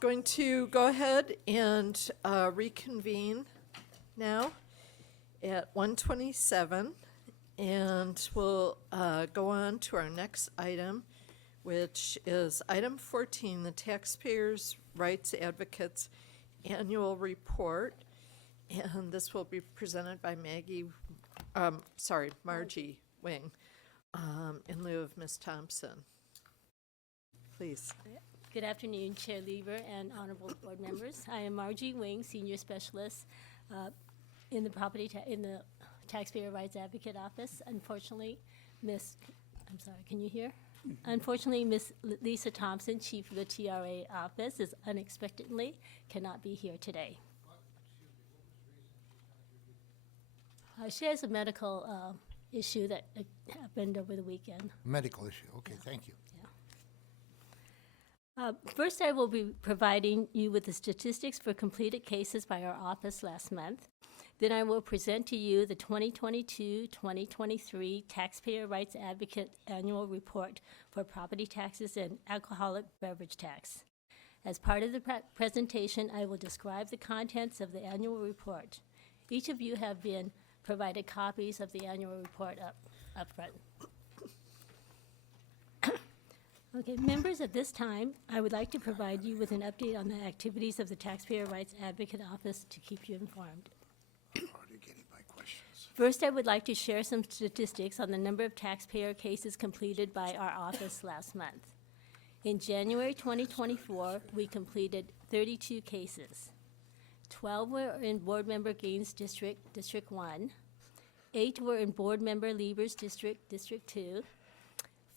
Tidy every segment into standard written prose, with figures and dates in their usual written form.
going to go ahead and reconvene now at 1:27, and we'll go on to our next item, which is item 14, the Taxpayers' Rights Advocates Annual Report. And this will be presented by Margie Wing, in lieu of Ms. Thompson. Please. Good afternoon, Chair Lieber and honorable board members. I am Margie Wing, Senior Specialist in the Taxpayer Rights Advocate Office. Unfortunately, can you hear? Unfortunately, Ms. Lisa Thompson, Chief of the TRA Office, is unexpectedly cannot be here today. She has a medical issue that happened over the weekend. Medical issue, okay, thank you. First, I will be providing you with the statistics for completed cases by our office last month. Then I will present to you the 2022-2023 Taxpayer Rights Advocate Annual Report for property taxes and alcoholic beverage tax. As part of the presentation, I will describe the contents of the annual report. Each of you have been provided copies of the annual report up front. Okay, members, at this time, I would like to provide you with an update on the activities of the Taxpayer Rights Advocate Office to keep you informed. Already getting my questions. First, I would like to share some statistics on the number of taxpayer cases completed by our office last month. In January 2024, we completed 32 cases. 12 were in Board Member Gaines District, District 1. 8 were in Board Member Lieber's District, District 2.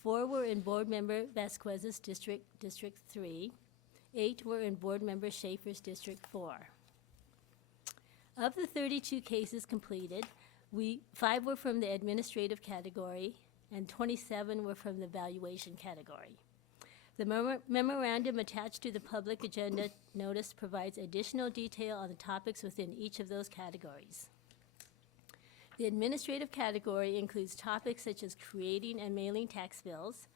4 were in Board Member Vasquez's District, District 3. 8 were in Board Member Schaefer's District 4. Of the 32 cases completed, 5 were from the administrative category and 27 were from the valuation category. The memorandum attached to the public agenda notice provides additional detail on the topics within each of those categories. The administrative category includes topics such as creating and mailing tax bills,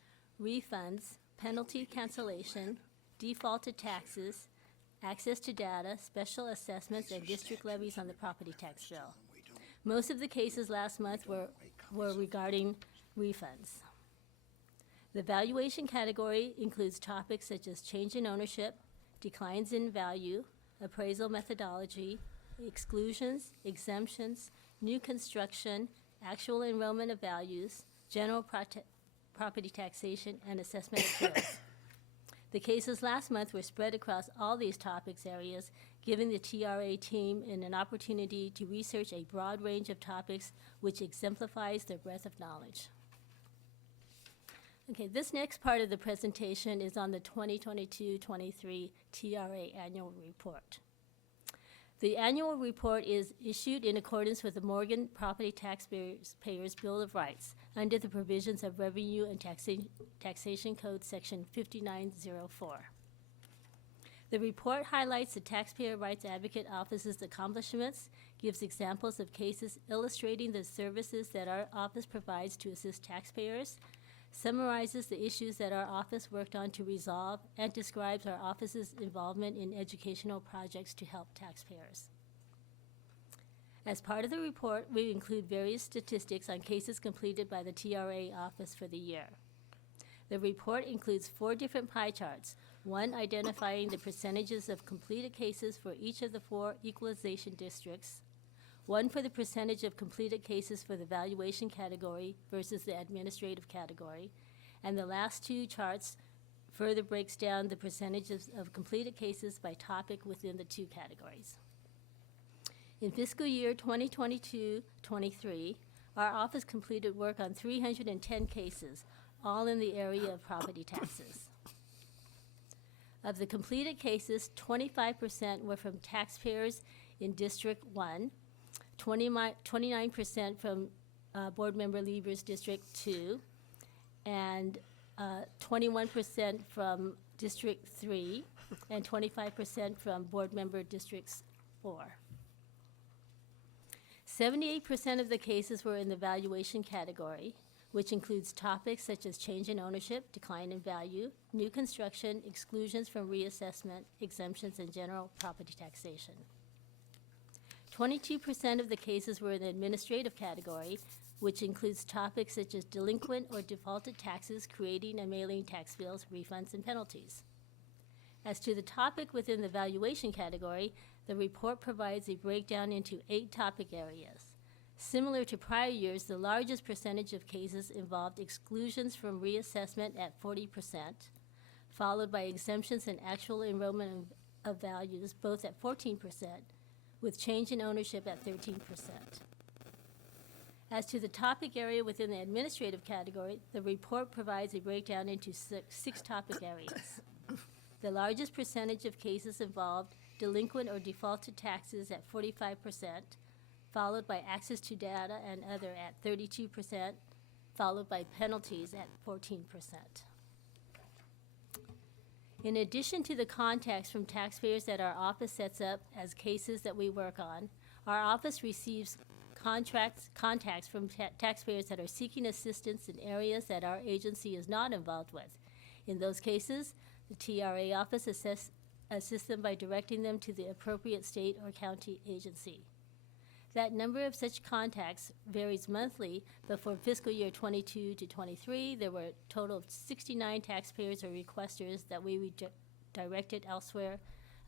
refunds, penalty cancellation, defaulted taxes, access to data, special assessments, and district levies on the property tax bill. Most of the cases last month were regarding refunds. The valuation category includes topics such as change in ownership, declines in value, appraisal methodology, exclusions, exemptions, new construction, actual enrollment of values, general property taxation, and assessment of bills. The cases last month were spread across all these topics areas, giving the TRA team an opportunity to research a broad range of topics which exemplifies their breadth of knowledge. Okay, this next part of the presentation is on the 2022-23 TRA Annual Report. The annual report is issued in accordance with the Morgan Property Taxpayers Bill of Rights under the provisions of Revenue and Taxation Code Section 5904. The report highlights the Taxpayer Rights Advocate Office's accomplishments, gives examples of cases illustrating the services that our office provides to assist taxpayers, summarizes the issues that our office worked on to resolve, and describes our office's involvement in educational projects to help taxpayers. As part of the report, we include various statistics on cases completed by the TRA office for the year. The report includes 4 different pie charts, one identifying the percentages of completed cases for each of the 4 equalization districts, one for the percentage of completed cases for the valuation category versus the administrative category, and the last 2 charts further breaks down the percentages of completed cases by topic within the 2 categories. In fiscal year 2022-23, our office completed work on 310 cases, all in the area of property taxes. Of the completed cases, 25% were from taxpayers in District 1, 29% from Board Member Lieber's District 2, and 21% from District 3, and 25% from Board Member Districts 4. 78% of the cases were in the valuation category, which includes topics such as change in ownership, decline in value, new construction, exclusions from reassessment, exemptions, and general property taxation. 22% of the cases were in the administrative category, which includes topics such as delinquent or defaulted taxes, creating and mailing tax bills, refunds, and penalties. As to the topic within the valuation category, the report provides a breakdown into 8 topic areas. Similar to prior years, the largest percentage of cases involved exclusions from reassessment at 40%, followed by exemptions and actual enrollment of values, both at 14%, with change in ownership at 13%. As to the topic area within the administrative category, the report provides a breakdown into six topic areas. The largest percentage of cases involved delinquent or defaulted taxes at 45%, followed by access to data and other at 32%, followed by penalties at 14%. In addition to the contacts from taxpayers that our office sets up as cases that we work on, our office receives contacts from taxpayers that are seeking assistance in areas that our agency is not involved with. In those cases, the TRA office assists them by directing them to the appropriate state or county agency. That number of such contacts varies monthly, but for fiscal year 22 to 23, there were a total of 69 taxpayers or requesters that we directed elsewhere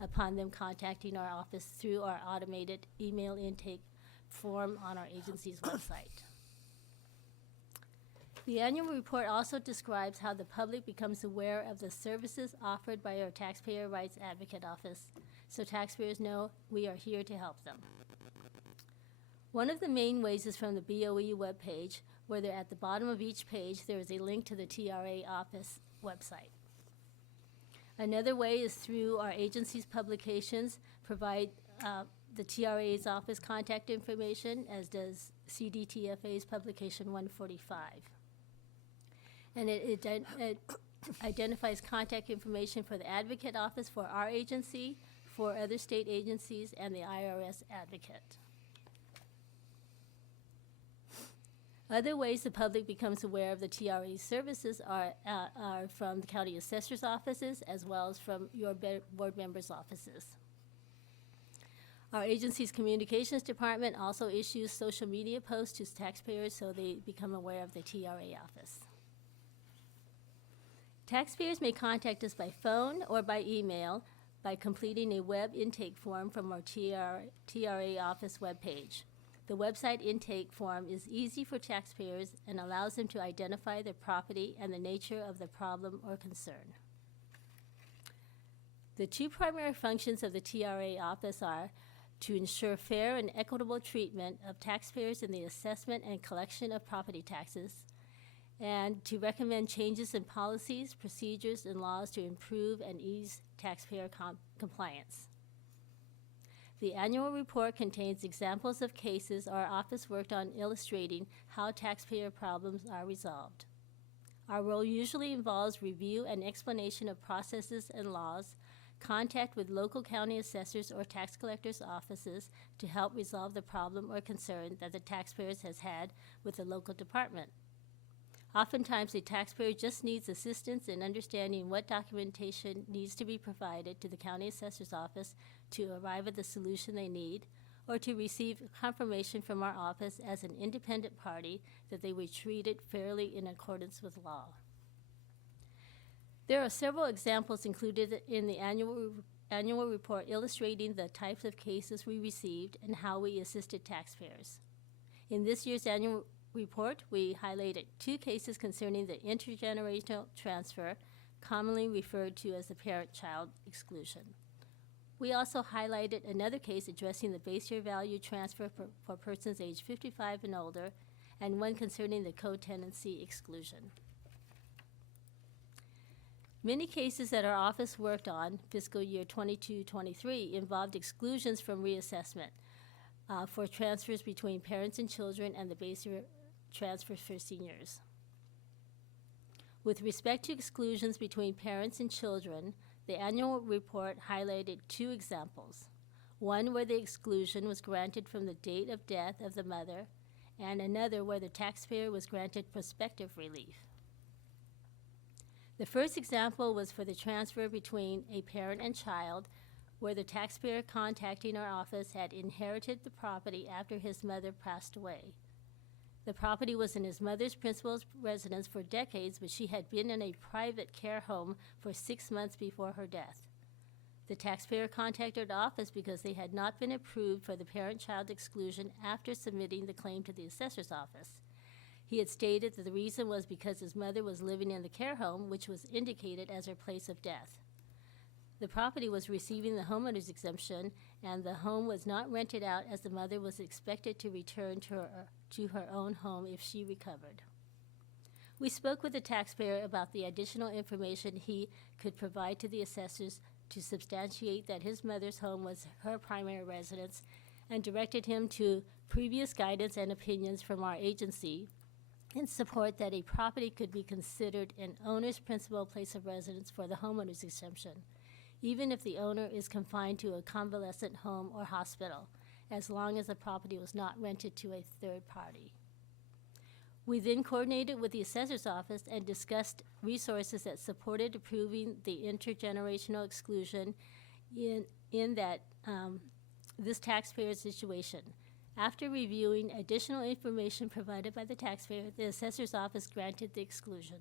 upon them contacting our office through our automated email intake form on our agency's website. The annual report also describes how the public becomes aware of the services offered by our Taxpayer Rights Advocate Office, so taxpayers know we are here to help them. One of the main ways is from the BoE webpage, where at the bottom of each page there is a link to the TRA office website. Another way is through our agency's publications, provide the TRA's office contact information, as does CDTFA's publication 145. And it identifies contact information for the advocate office for our agency, for other state agencies, and the IRS advocate. Other ways the public becomes aware of the TRA's services are from the county assessor's offices, as well as from your board members' offices. Our agency's communications department also issues social media posts to taxpayers so they become aware of the TRA office. Taxpayers may contact us by phone or by email by completing a web intake form from our TRA office webpage. The website intake form is easy for taxpayers and allows them to identify their property and the nature of the problem or concern. The two primary functions of the TRA office are to ensure fair and equitable treatment of taxpayers in the assessment and collection of property taxes, and to recommend changes in policies, procedures, and laws to improve and ease taxpayer compliance. The annual report contains examples of cases our office worked on illustrating how taxpayer problems are resolved. Our role usually involves review and explanation of processes and laws, contact with local county assessors or tax collectors' offices to help resolve the problem or concern that the taxpayers has had with the local department. Oftentimes, the taxpayer just needs assistance in understanding what documentation needs to be provided to the county assessor's office to arrive at the solution they need, or to receive confirmation from our office as an independent party that they were treated fairly in accordance with law. There are several examples included in the annual report illustrating the types of cases we received and how we assisted taxpayers. In this year's annual report, we highlighted 2 cases concerning the intergenerational transfer, commonly referred to as the parent-child exclusion. We also highlighted another case addressing the base year value transfer for persons aged 55 and older, and one concerning the co-tenancy exclusion. Many cases that our office worked on, fiscal year 22-23, involved exclusions from reassessment for transfers between parents and children and the base year transfers for seniors. With respect to exclusions between parents and children, the annual report highlighted 2 examples. One where the exclusion was granted from the date of death of the mother, and another where the taxpayer was granted prospective relief. The first example was for the transfer between a parent and child, where the taxpayer contacting our office had inherited the property after his mother passed away. The property was in his mother's principal residence for decades, but she had been in a private care home for 6 months before her death. The taxpayer contacted our office because they had not been approved for the parent-child exclusion after submitting the claim to the assessor's office. He had stated that the reason was because his mother was living in the care home, which was indicated as her place of death. The property was receiving the homeowner's exemption, and the home was not rented out as the mother was expected to return to her own home if she recovered. We spoke with the taxpayer about the additional information he could provide to the assessors to substantiate that his mother's home was her primary residence, and directed him to previous guidance and opinions from our agency in support that a property could be considered an owner's principal place of residence for the homeowner's exemption, even if the owner is confined to a convalescent home or hospital, as long as the property was not rented to a third party. We then coordinated with the assessor's office and discussed resources that supported approving the intergenerational exclusion in this taxpayer's situation. After reviewing additional information provided by the taxpayer, the assessor's office granted the exclusion.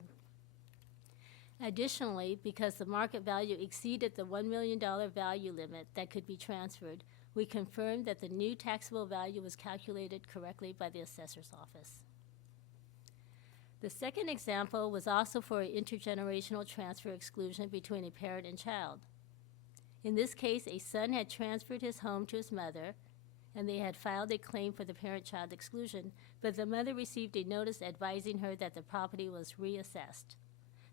Additionally, because the market value exceeded the $1 million value limit that could be transferred, we confirmed that the new taxable value was calculated correctly by the assessor's office. The second example was also for an intergenerational transfer exclusion between a parent and child. In this case, a son had transferred his home to his mother, and they had filed a claim for the parent-child exclusion, but the mother received a notice advising her that the property was reassessed.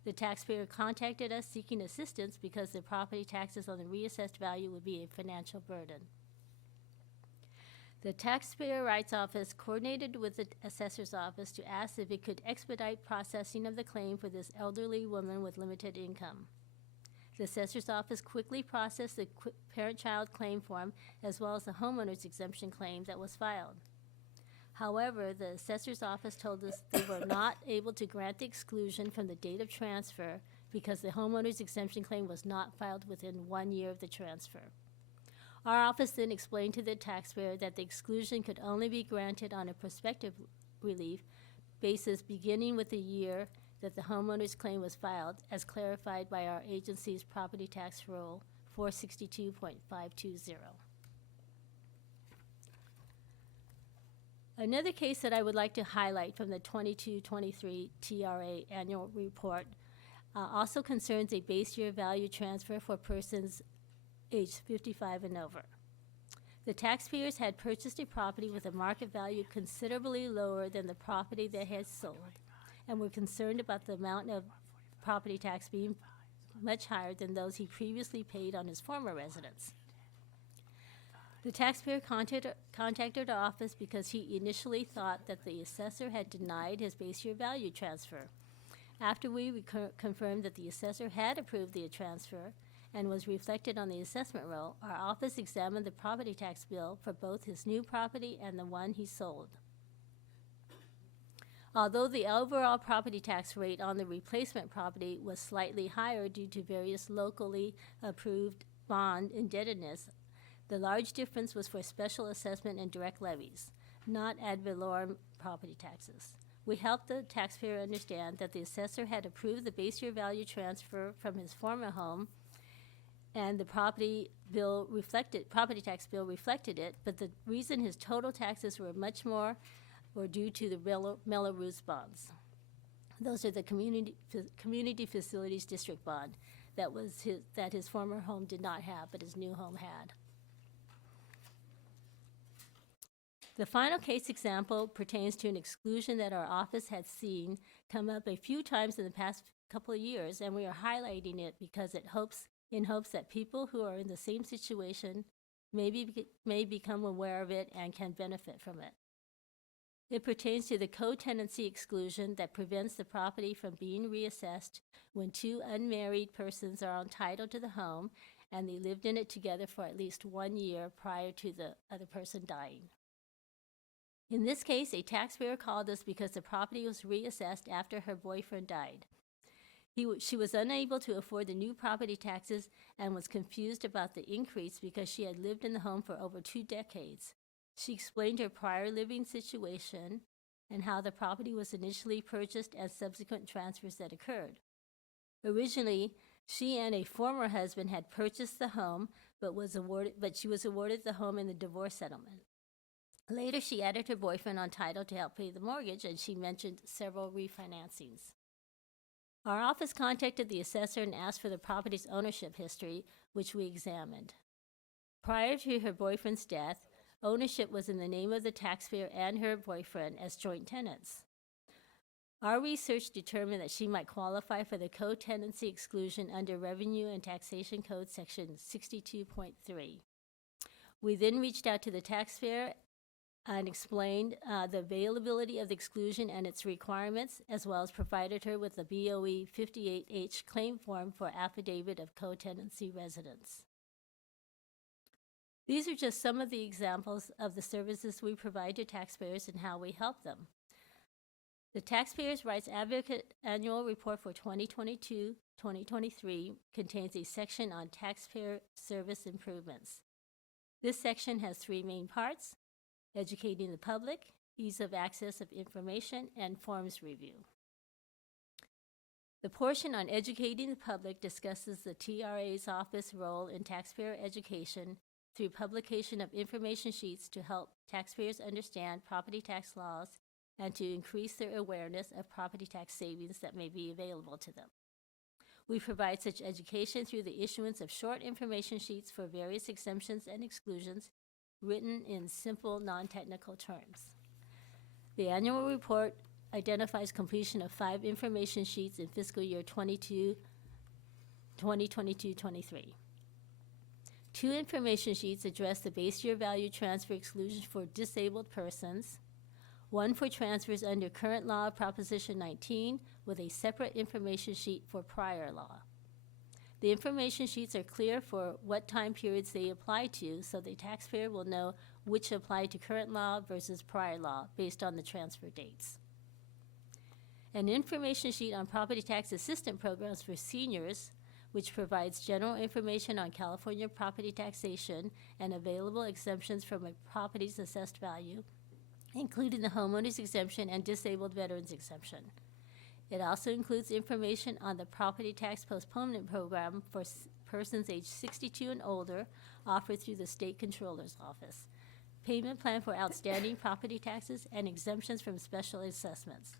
The taxpayer contacted us seeking assistance because the property taxes on the reassessed value would be a financial burden. The Taxpayer Rights Office coordinated with the assessor's office to ask if it could expedite processing of the claim for this elderly woman with limited income. The assessor's office quickly processed the parent-child claim form as well as the homeowner's exemption claim that was filed. However, the assessor's office told us they were not able to grant the exclusion from the date of transfer because the homeowner's exemption claim was not filed within 1 year of the transfer. Our office then explained to the taxpayer that the exclusion could only be granted on a prospective relief basis beginning with the year that the homeowner's claim was filed, as clarified by our agency's property tax rule 462.520. Another case that I would like to highlight from the 22-23 TRA annual report also concerns a base year value transfer for persons aged 55 and over. The taxpayers had purchased a property with a market value considerably lower than the property they had sold, and were concerned about the amount of property tax being much higher than those he previously paid on his former residence. The taxpayer contacted our office because he initially thought that the assessor had denied his base year value transfer. After we confirmed that the assessor had approved the transfer and was reflected on the assessment roll, our office examined the property tax bill for both his new property and the one he sold. Although the overall property tax rate on the replacement property was slightly higher due to various locally approved bond indebtedness, the large difference was for special assessment and direct levies, not ad valorem property taxes. We helped the taxpayer understand that the assessor had approved the base year value transfer from his former home, and the property tax bill reflected it, but the reason his total taxes were much more were due to the Mello-Roos bonds. Those are the community facilities district bond that his former home did not have, but his new home had. The final case example pertains to an exclusion that our office had seen come up a few times in the past couple of years, and we are highlighting it because in hopes that people who are in the same situation may become aware of it and can benefit from it. It pertains to the co-tenancy exclusion that prevents the property from being reassessed when two unmarried persons are entitled to the home and they lived in it together for at least 1 year prior to the other person dying. In this case, a taxpayer called us because the property was reassessed after her boyfriend died. She was unable to afford the new property taxes and was confused about the increase because she had lived in the home for over 2 decades. She explained her prior living situation and how the property was initially purchased and subsequent transfers that occurred. Originally, she and a former husband had purchased the home, but she was awarded the home in the divorce settlement. Later, she added her boyfriend on title to help pay the mortgage, and she mentioned several refinancings. Our office contacted the assessor and asked for the property's ownership history, which we examined. Prior to her boyfriend's death, ownership was in the name of the taxpayer and her boyfriend as joint tenants. Our research determined that she might qualify for the co-tenancy exclusion under Revenue and Taxation Code Section 62.3. We then reached out to the taxpayer and explained the availability of the exclusion and its requirements, as well as provided her with the BoE 58H claim form for affidavit of co-tenancy residence. These are just some of the examples of the services we provide to taxpayers and how we help them. The Taxpayers' Rights Advocate Annual Report for 2022-2023 contains a section on taxpayer service improvements. This section has 3 main parts: educating the public, ease of access of information, and forms review. The portion on educating the public discusses the TRA's office role in taxpayer education through publication of information sheets to help taxpayers understand property tax laws and to increase their awareness of property tax savings that may be available to them. We provide such education through the issuance of short information sheets for various exemptions and exclusions written in simple, non-technical terms. The annual report identifies completion of 5 information sheets in fiscal year 2022-23. 2 information sheets address the base year value transfer exclusion for disabled persons, 1 for transfers under current law Proposition 19, with a separate information sheet for prior law. The information sheets are clear for what time periods they apply to, so the taxpayer will know which apply to current law versus prior law based on the transfer dates. An information sheet on property tax assistance programs for seniors, which provides general information on California property taxation and available exemptions from a property's assessed value, including the homeowner's exemption and disabled veterans exemption. It also includes information on the property tax postponement program for persons aged 62 and older offered through the State Controller's Office, payment plan for outstanding property taxes, and exemptions from special assessments.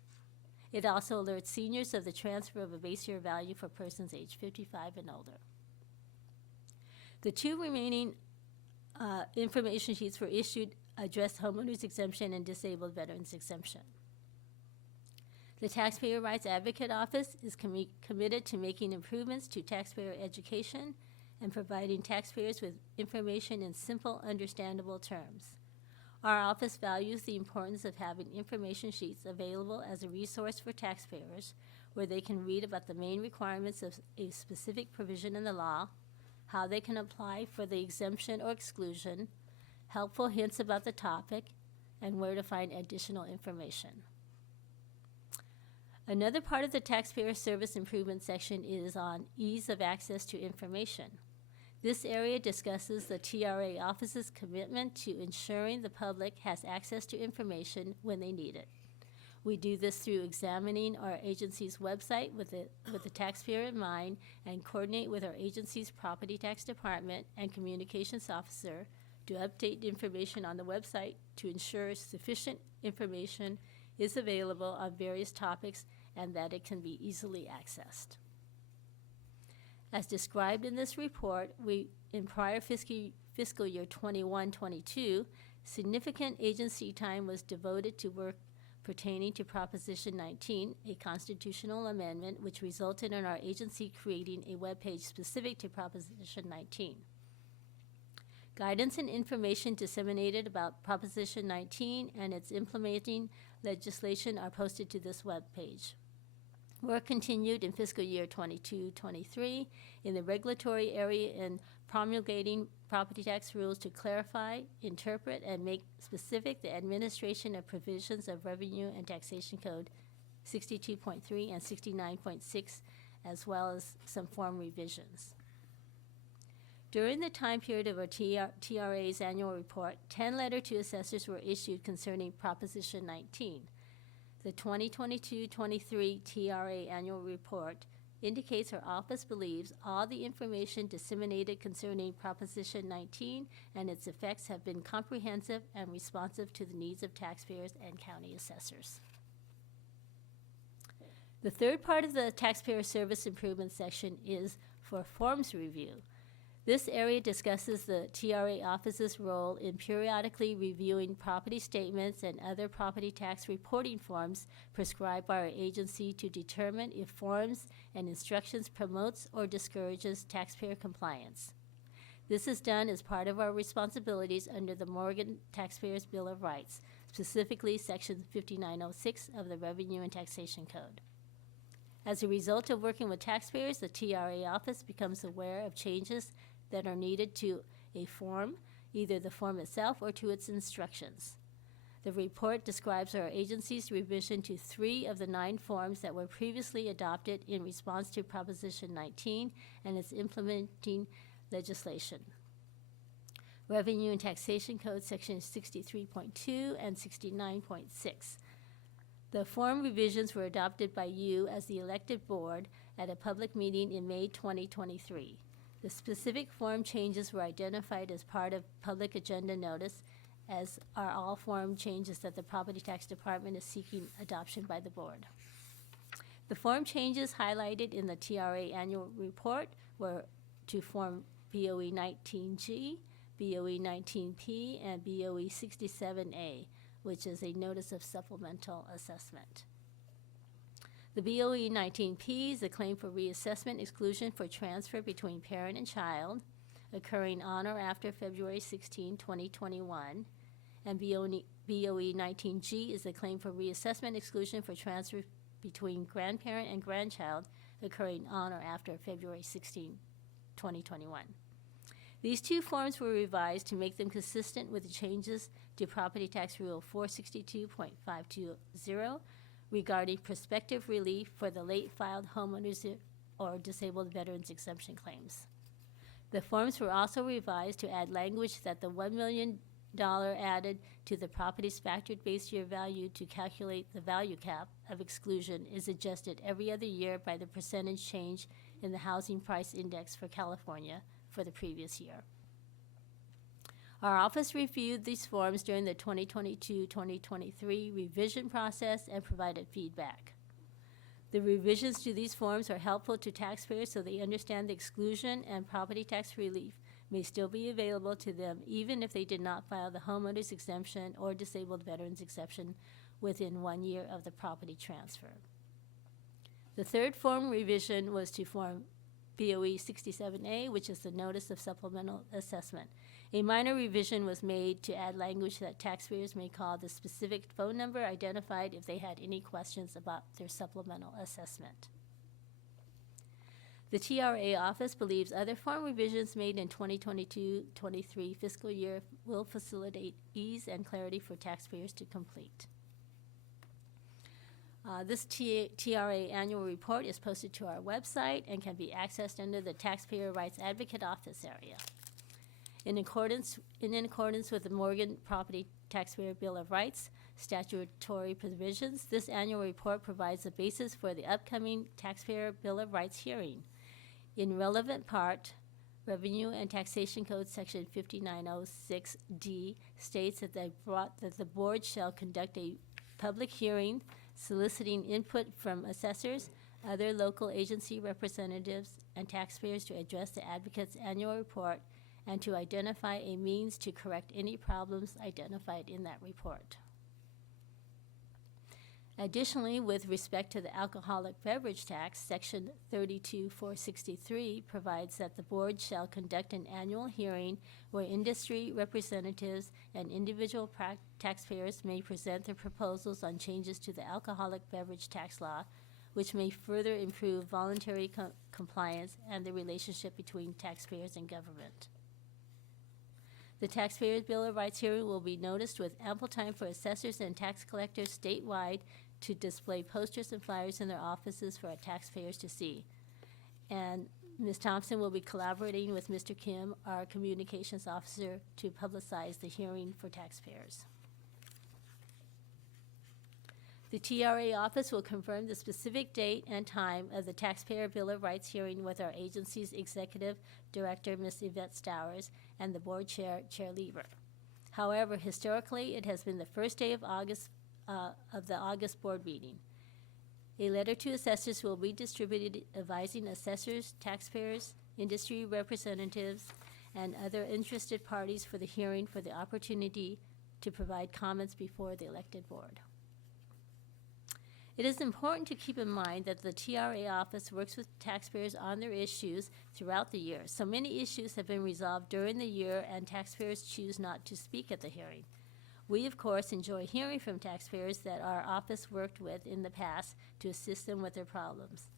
It also alerts seniors of the transfer of a base year value for persons aged 55 and older. The 2 remaining information sheets were issued address homeowners exemption and disabled veterans exemption. The Taxpayer Rights Advocate Office is committed to making improvements to taxpayer education and providing taxpayers with information in simple, understandable terms. Our office values the importance of having information sheets available as a resource for taxpayers where they can read about the main requirements of a specific provision in the law, how they can apply for the exemption or exclusion, helpful hints about the topic, and where to find additional information. Another part of the taxpayer service improvement section is on ease of access to information. This area discusses the TRA office's commitment to ensuring the public has access to information when they need it. We do this through examining our agency's website with the taxpayer in mind and coordinate with our agency's property tax department and communications officer to update information on the website to ensure sufficient information is available on various topics and that it can be easily accessed. As described in this report, in prior fiscal year 21-22, significant agency time was devoted to work pertaining to Proposition 19, a constitutional amendment which resulted in our agency creating a webpage specific to Proposition 19. Guidance and information disseminated about Proposition 19 and its implementing legislation are posted to this webpage. Work continued in fiscal year 22-23 in the regulatory area in promulgating property tax rules to clarify, interpret, and make specific the administration of provisions of Revenue and Taxation Code 62.3 and 69.6, as well as some form revisions. During the time period of our TRA's annual report, 10 letters to assessors were issued concerning Proposition 19. The 2022-23 TRA annual report indicates our office believes all the information disseminated concerning Proposition 19 and its effects have been comprehensive and responsive to the needs of taxpayers and county assessors. The third part of the taxpayer service improvement section is for forms review. This area discusses the TRA office's role in periodically reviewing property statements and other property tax reporting forms prescribed by our agency to determine if forms and instructions promotes or discourages taxpayer compliance. This is done as part of our responsibilities under the Morgan Taxpayers Bill of Rights, specifically Section 5906 of the Revenue and Taxation Code. As a result of working with taxpayers, the TRA office becomes aware of changes that are needed to a form, either the form itself or to its instructions. The report describes our agency's revision to 3 of the 9 forms that were previously adopted in response to Proposition 19 and its implementing legislation. Revenue and Taxation Code Section 63.2 and 69.6. The form revisions were adopted by you as the elected board at a public meeting in May 2023. The specific form changes were identified as part of public agenda notice, as are all form changes that the Property Tax Department is seeking adoption by the board. The form changes highlighted in the TRA annual report were to Form BoE 19G, BoE 19P, and BoE 67A, which is a notice of supplemental assessment. The BoE 19P is a claim for reassessment exclusion for transfer between parent and child occurring on or after February 16, 2021. And BoE 19G is a claim for reassessment exclusion for transfer between grandparent and grandchild occurring on or after February 16, 2021. These 2 forms were revised to make them consistent with the changes to Property Tax Rule 462.520 regarding prospective relief for the late filed homeowners or disabled veterans exemption claims. The forms were also revised to add language that the $1 million added to the property's factored base year value to calculate the value cap of exclusion is adjusted every other year by the percentage change in the housing price index for California for the previous year. Our office reviewed these forms during the 2022-2023 revision process and provided feedback. The revisions to these forms are helpful to taxpayers so they understand the exclusion and property tax relief may still be available to them even if they did not file the homeowner's exemption or disabled veterans exception within 1 year of the property transfer. The third form revision was to Form BoE 67A, which is the Notice of Supplemental Assessment. A minor revision was made to add language that taxpayers may call the specific phone number identified if they had any questions about their supplemental assessment. The TRA office believes other form revisions made in 2022-23 fiscal year will facilitate ease and clarity for taxpayers to complete. This TRA annual report is posted to our website and can be accessed under the Taxpayer Rights Advocate Office area. In accordance with the Morgan Property Taxpayer Bill of Rights statutory provisions, this annual report provides a basis for the upcoming Taxpayer Bill of Rights hearing. In relevant part, Revenue and Taxation Code Section 5906D states that the board shall conduct a public hearing soliciting input from assessors, other local agency representatives, and taxpayers to address the advocate's annual report and to identify a means to correct any problems identified in that report. Additionally, with respect to the alcoholic beverage tax, Section 32463 provides that the board shall conduct an annual hearing where industry representatives and individual taxpayers may present their proposals on changes to the alcoholic beverage tax law which may further improve voluntary compliance and the relationship between taxpayers and government. The Taxpayers' Bill of Rights hearing will be noticed with ample time for assessors and tax collectors statewide to display posters and flyers in their offices for our taxpayers to see. And Ms. Thompson will be collaborating with Mr. Kim, our communications officer, to publicize the hearing for taxpayers. The TRA office will confirm the specific date and time of the Taxpayer Bill of Rights hearing with our agency's executive director, Ms. Yvette Stowers, and the board chair, Chair Lieber. However, historically, it has been the first day of the August board meeting. A letter to assessors will be distributed advising assessors, taxpayers, industry representatives, and other interested parties for the hearing for the opportunity to provide comments before the elected board. It is important to keep in mind that the TRA office works with taxpayers on their issues throughout the year. So many issues have been resolved during the year, and taxpayers choose not to speak at the hearing. We, of course, enjoy hearing from taxpayers that our office worked with in the past to assist them with their problems.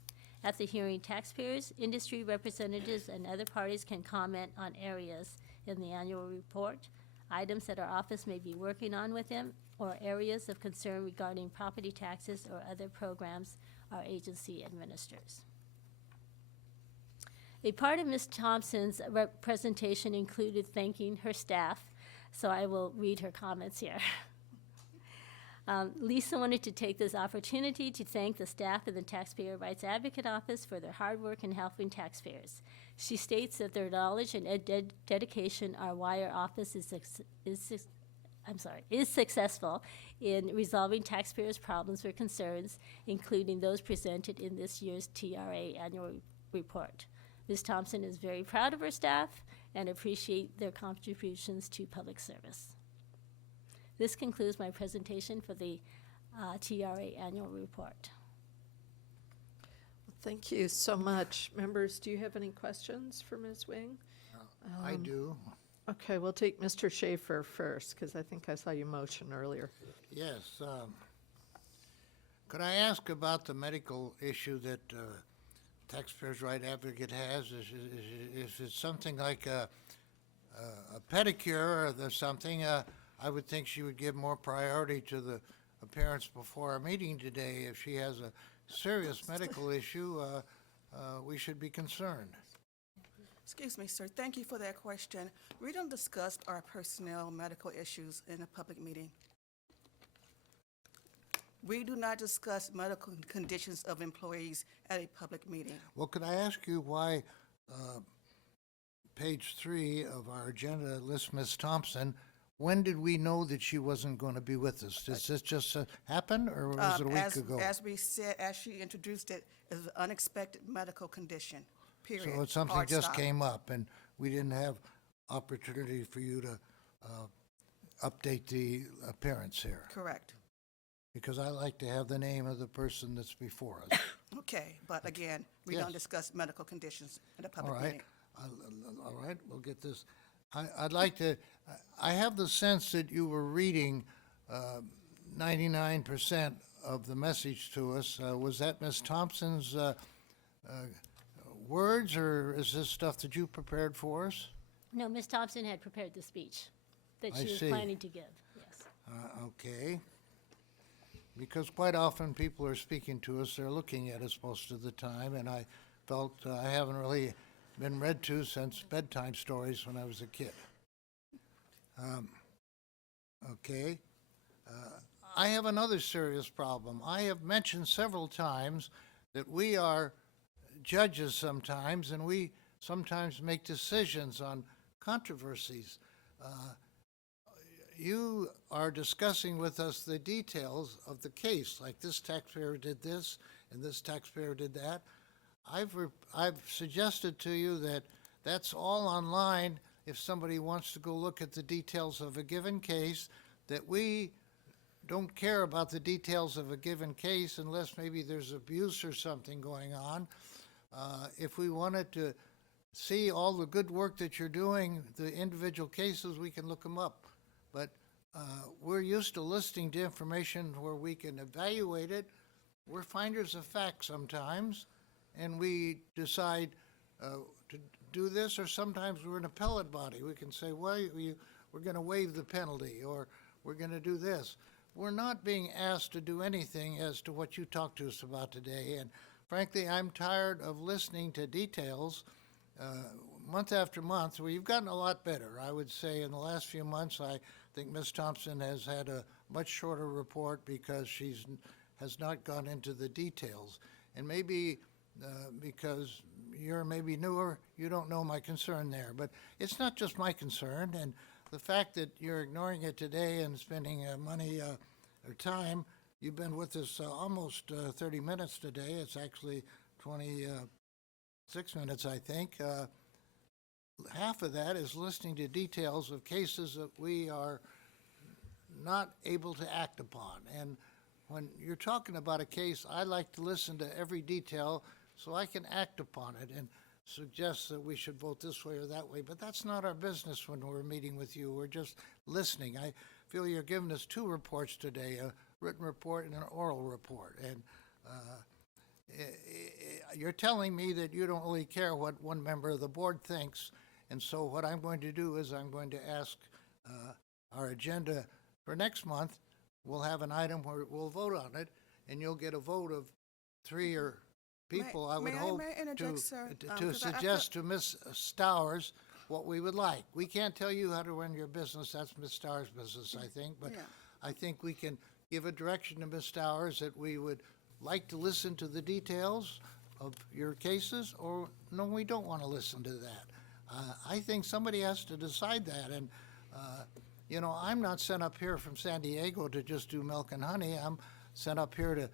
At the hearing, taxpayers, industry representatives, and other parties can comment on areas in the annual report, items that our office may be working on with them, or areas of concern regarding property taxes or other programs our agency administers. A part of Ms. Thompson's presentation included thanking her staff, so I will read her comments here. Lisa wanted to take this opportunity to thank the staff of the Taxpayer Rights Advocate Office for their hard work in helping taxpayers. She states that their knowledge and dedication are why our office is successful in resolving taxpayers' problems or concerns, including those presented in this year's TRA annual report. Ms. Thompson is very proud of her staff and appreciate their contributions to public service. This concludes my presentation for the TRA annual report. Thank you so much. Members, do you have any questions for Ms. Wing? I do. Okay, we'll take Mr. Schaefer first, because I think I saw you motion earlier. Yes. Could I ask about the medical issue that Taxpayers' Right Advocate has? If it's something like a pedicure or something, I would think she would give more priority to the appearance before our meeting today. If she has a serious medical issue, we should be concerned. Excuse me, sir. Thank you for that question. We don't discuss our personnel medical issues in a public meeting. We do not discuss medical conditions of employees at a public meeting. Well, could I ask you why page 3 of our agenda lists Ms. Thompson? When did we know that she wasn't going to be with us? Did this just happen, or was it a week ago? As we said, as she introduced it, is an unexpected medical condition, period. So it's something Hard just stop. came up, and we didn't have opportunity for you to update the appearance here. Correct. Because I like to have the name of the person that's before us. Okay, but again, we Yes. don't discuss medical conditions in a All public right, meeting. all right, we'll get this. I'd like to, I have the sense that you were reading 99% of the message to us. Was that Ms. Thompson's words, or is this stuff that you prepared for us? No, Ms. Thompson had prepared the speech that I she was see. planning to give, yes. Okay. Because quite often people are speaking to us, they're looking at us most of the time, and I felt I haven't really been read to since bedtime stories when I was a kid. Okay. I have another serious problem. I have mentioned several times that we are judges sometimes, and we sometimes make decisions on controversies. You are discussing with us the details of the case, like this taxpayer did this and this taxpayer did that. I've suggested to you that that's all online if somebody wants to go look at the details of a given case, that we don't care about the details of a given case unless maybe there's abuse or something going on. If we wanted to see all the good work that you're doing, the individual cases, we can look them up. But we're used to listening to information where we can evaluate it we're finders of fact sometimes, and we decide to do this, or sometimes we're an appellate body. We can say, well, we're going to waive the penalty, or we're going to do this. We're not being asked to do anything as to what you talked to us about today, and frankly, I'm tired of listening to details month after month. Well, you've gotten a lot better. I would say in the last few months, I think Ms. Thompson has had a much shorter report because has not gone into the details. And maybe because you're maybe newer, you don't know my concern there. But it's not just my concern, and the fact that you're ignoring it today and spending money or time, you've been with us almost 30 minutes today. It's actually 26 minutes, I think. Half of that is listening to details of cases that we are not able to act upon. And when you're talking about a case, I like to listen to every detail so I can act upon it and suggest that we should vote this way or that way. But that's not our business when we're meeting with you. We're just listening. I feel you're giving us two reports today, a written report and an oral report. And you're telling me that you don't really care what one member of the board thinks. And so what I'm going to do is I'm going to ask our agenda for next month. We'll have an item where we'll vote on it, and you'll get a vote of three or people, I would hope, may I interject, sir? to 'Cause I suggest to Ms. Stowers what we would like. We can't tell you how to run your business. That's Ms. Stowers' business, I think. But Yeah. I think we can give a direction to Ms. Stowers that we would like to listen to the details of your cases, or no, we don't want to listen to that. I think somebody has to decide that. And, you know, I'm not sent up here from San Diego to just do milk and honey. I'm sent up here to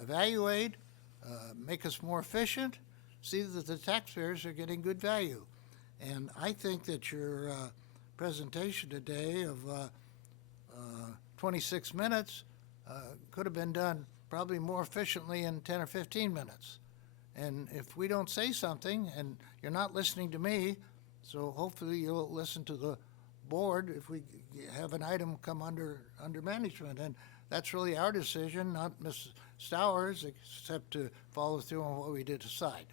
evaluate, make us more efficient, see that the taxpayers are getting good value. And I think that your presentation today of 26 minutes could have been done probably more efficiently in 10 or 15 minutes. And if we don't say something, and you're not listening to me, so hopefully you'll listen to the board if we have an item come under management. And that's really our decision, not Ms. Stowers, except to follow through on what we did decide.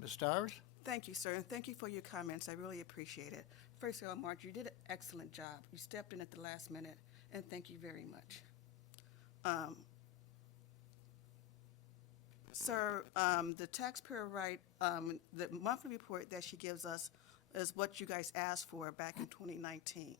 Ms. Stowers? Thank you, sir, and thank you for your comments. I really appreciate it. First of all, Mark, you did an excellent job. You stepped in at the last minute, and thank you very much. Sir, the taxpayer right, the monthly report that she gives us is what you guys asked for back in 2019.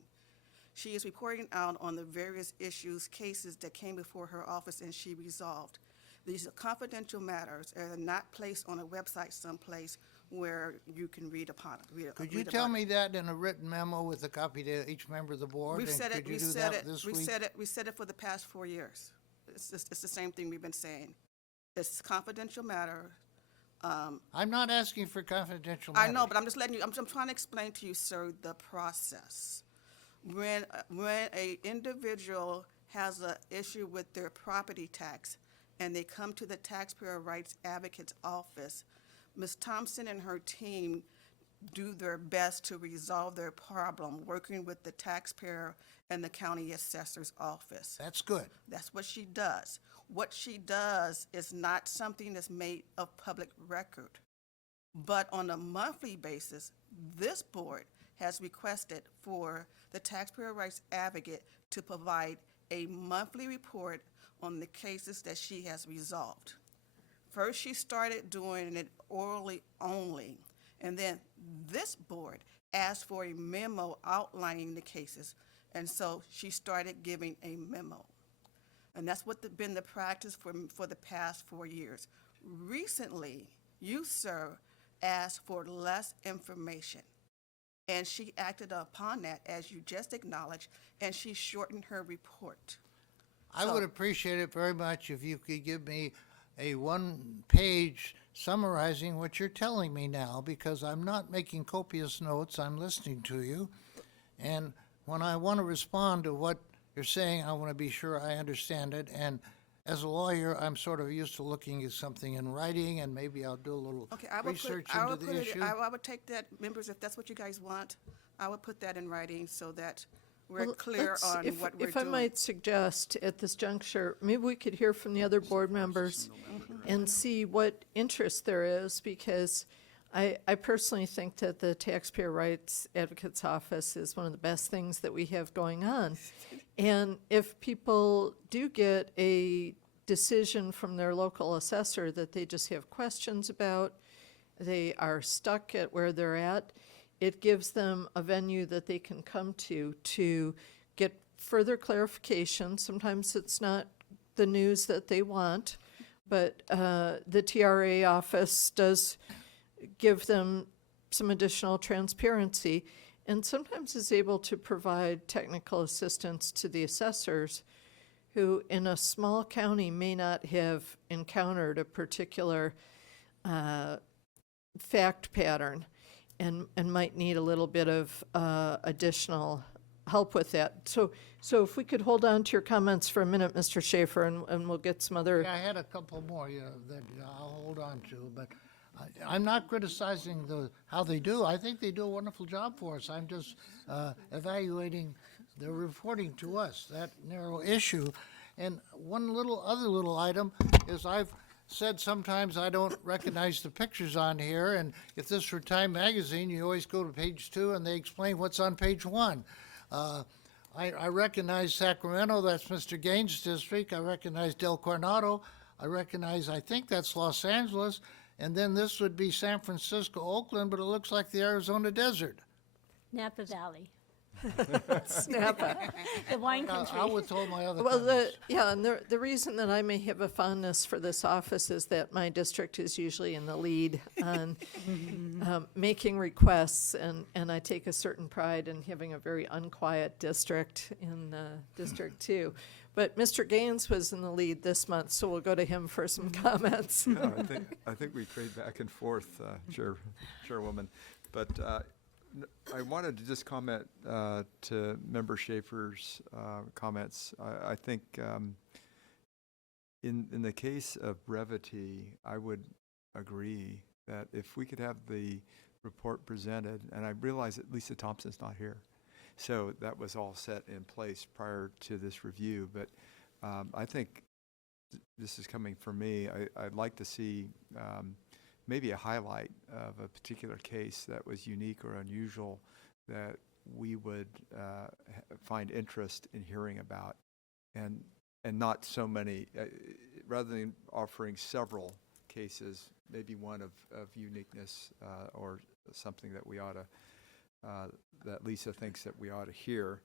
She is reporting out on the various issues, cases that came before her office and she resolved. These are confidential matters and are not placed on a website someplace where you can read upon it. Could you tell me that in a written memo with a copy to each member of the board? We've And said it, could you we do said that it, this we week? said it, we said it for the past 4 years. It's the same thing we've been saying. It's confidential matter. I'm not asking for confidential I matters. know, but I'm just letting you, I'm trying to explain to you, sir, the process. When a individual has an issue with their property tax and they come to the Taxpayer Rights Advocate's office, Ms. Thompson and her team do their best to resolve their problem, working with the taxpayer and the county assessor's office. That's good. That's what she does. What she does is not something that's made of public record. But on a monthly basis, this board has requested for the Taxpayer Rights Advocate to provide a monthly report on the cases that she has resolved. First, she started doing it orally only, and then this board asked for a memo outlining the cases, and so she started giving a memo. And that's what been the practice for the past 4 years. Recently, you, sir, asked for less information, and she acted upon that, as you just acknowledged, and she shortened her report. I So- would appreciate it very much if you could give me a one-page summarizing what you're telling me now, because I'm not making copious notes, I'm listening to you. And when I want to respond to what you're saying, I want to be sure I understand it. And as a lawyer, I'm sort of used to looking at something in writing, and maybe I'll do a little Okay, I will research I into will the issue. I would take that, members, if that's what you guys want, I would put that in writing so that we're Well, clear let's- on if- what we're If I doing. might suggest at this juncture, maybe we could hear from the other board members and see what interest there is, because I personally think that the Taxpayer Rights Advocate's Office is one of the best things that we have going on. And if people do get a decision from their local assessor that they just have questions about, they are stuck at where they're at, it gives them a venue that they can come to get further clarification. Sometimes it's not the news that they want, but the TRA office does give them some additional transparency, and sometimes is able to provide technical assistance to the assessors who in a small county may not have encountered a particular fact pattern and might need a little bit of additional help with that. So if we could hold on to your comments for a minute, Mr. Schaefer, and we'll get some other. Yeah, I had a couple more, that I'll hold on to, but I'm not criticizing how they do. I think they do a wonderful job for us. I'm just evaluating their reporting to us, that narrow issue. And one other little item is I've said sometimes I don't recognize the pictures on here, and if this were Time Magazine, you always go to page 2 and they explain what's on page 1. I recognize Sacramento, that's Mr. Gaines' district. I recognize Del Coronado. I think that's Los Angeles. And then this would be San Francisco, Oakland, but it looks like the Arizona desert. Napa Valley, Snappa. the wine country. I withhold my other Well, comments. and the reason that I may have a fondness for this office is that my district is usually in the lead on making requests, and I take a certain pride in having a very unquiet district in District 2. But Mr. Gaines was in the lead this month, so we'll go to him for some comments. No, I think we trade back and forth, Chairwoman. But I wanted to just comment to Member Schaefer's comments. I think in the case of brevity, I would agree that if we could have the report presented, and I realize that Lisa Thompson's not here, so that was all set in place prior to this review. But I think this is coming from me. I'd like to see maybe a highlight of a particular case that was unique or unusual that we would find interest in hearing about, and not so many, rather than offering several cases, maybe one of uniqueness or something that we ought to, that Lisa thinks that we ought to hear.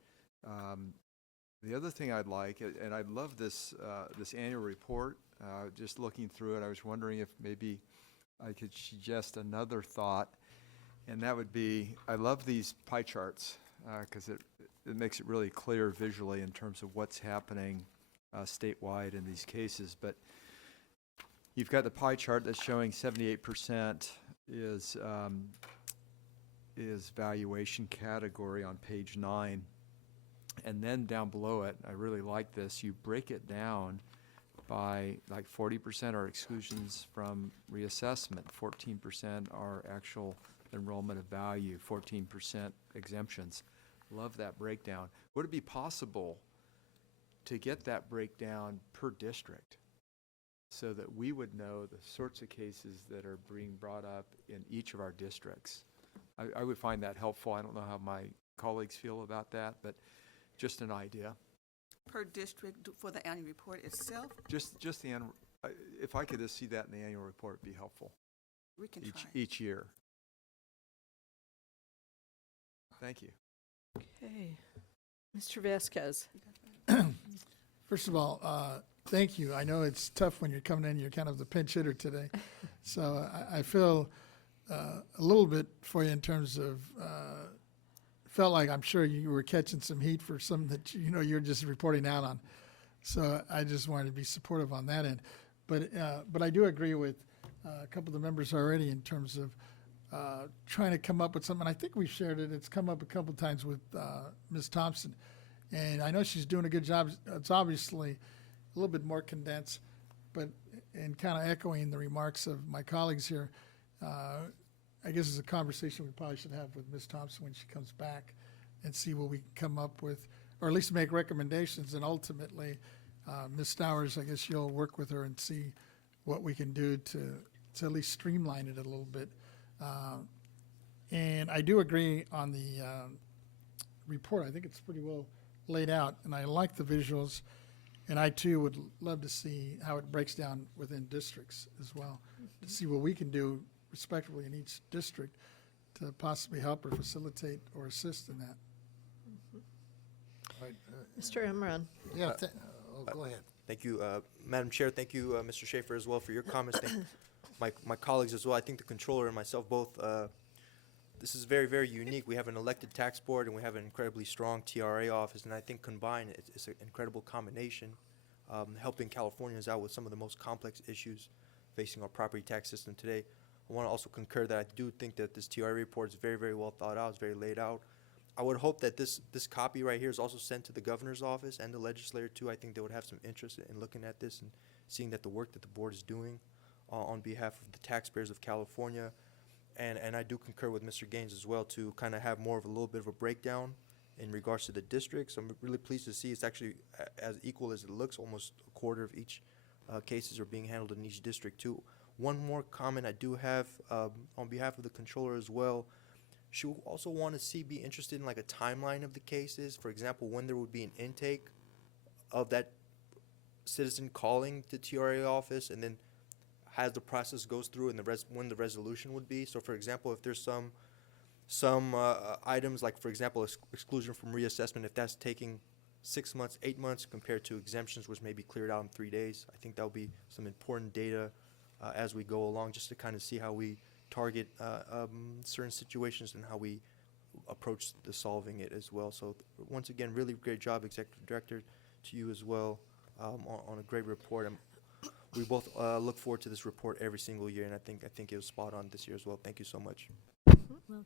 The other thing I'd like, and I love this annual report, just looking through it, I was wondering if maybe I could suggest another thought, and that would be, I love these pie charts because it makes it really clear visually in terms of what's happening statewide in these cases. But you've got the pie chart that's showing 78% is valuation category on page 9. And then down below it, I really like this, you break it down by like 40% are exclusions from reassessment, 14% are actual enrollment of value, 14% exemptions. Love that breakdown. Would it be possible to get that breakdown per district so that we would know the sorts of cases that are being brought up in each of our districts? I would find that helpful. I don't know how my colleagues feel about that, but just an idea. Per district for the annual report itself, Just the annual, if I could just see that in the annual report, it'd be helpful we can try. each year. Thank you. Okay. Mr. Vasquez. First of all, thank you. I know it's tough when you're coming in, you're kind of the pinch hitter today. So I feel a little bit for you in terms of, felt like I'm sure you were catching some heat for some that, you're just reporting out on. So I just wanted to be supportive on that end. But I do agree with a couple of the members already in terms of trying to come up with something. I think we've shared it. It's come up a couple of times with Ms. Thompson. And I know she's doing a good job. It's obviously a little bit more condensed, but in kind of echoing the remarks of my colleagues here, I guess it's a conversation we probably should have with Ms. Thompson when she comes back and see what we can come up with, or at least make recommendations. And ultimately, Ms. Stowers, I guess you'll work with her and see what we can do to at least streamline it a little bit. And I do agree on the report. I think it's pretty well laid out, and I like the visuals. And I too would love to see how it breaks down within districts as well, to see what we can do respectively in each district to possibly help or facilitate or assist in that. Right, Mr. Imran? Yeah, go ahead. Thank you, Madam Chair. Thank you, Mr. Schaefer, as well, for your comments. Thank my colleagues as well. I think the controller and myself both, this is very, very unique. We have an elected tax board and we have an incredibly strong TRA office, and I think combined, it's an incredible combination, helping Californians out with some of the most complex issues facing our property tax system today. I want to also concur that I do think that this TRA report is very, very well thought out. It's very laid out. I would hope that this copy right here is also sent to the governor's office and the legislature too. I think they would have some interest in looking at this and seeing that the work that the board is doing on behalf of the taxpayers of California. And I do concur with Mr. Gaines as well to kind of have more of a little bit of a breakdown in regards to the districts. I'm really pleased to see it's actually as equal as it looks. Almost a quarter of each cases are being handled in each district too. One more comment I do have on behalf of the controller as well. She will also want to be interested in like a timeline of the cases. For example, when there would be an intake of that citizen calling the TRA office, and then as the process goes through and when the resolution would be. So for example, if there's some items like, for example, exclusion from reassessment, if that's taking 6 months, 8 months compared to exemptions which may be cleared out in 3 days, I think that will be some important data as we go along, just to kind of see how we target certain situations and how we approach the solving it as well. So once again, really great job, Executive Director, to you as well on a great report. We both look forward to this report every single year, and I think it was spot on this year as well. Thank you so much. Welcome.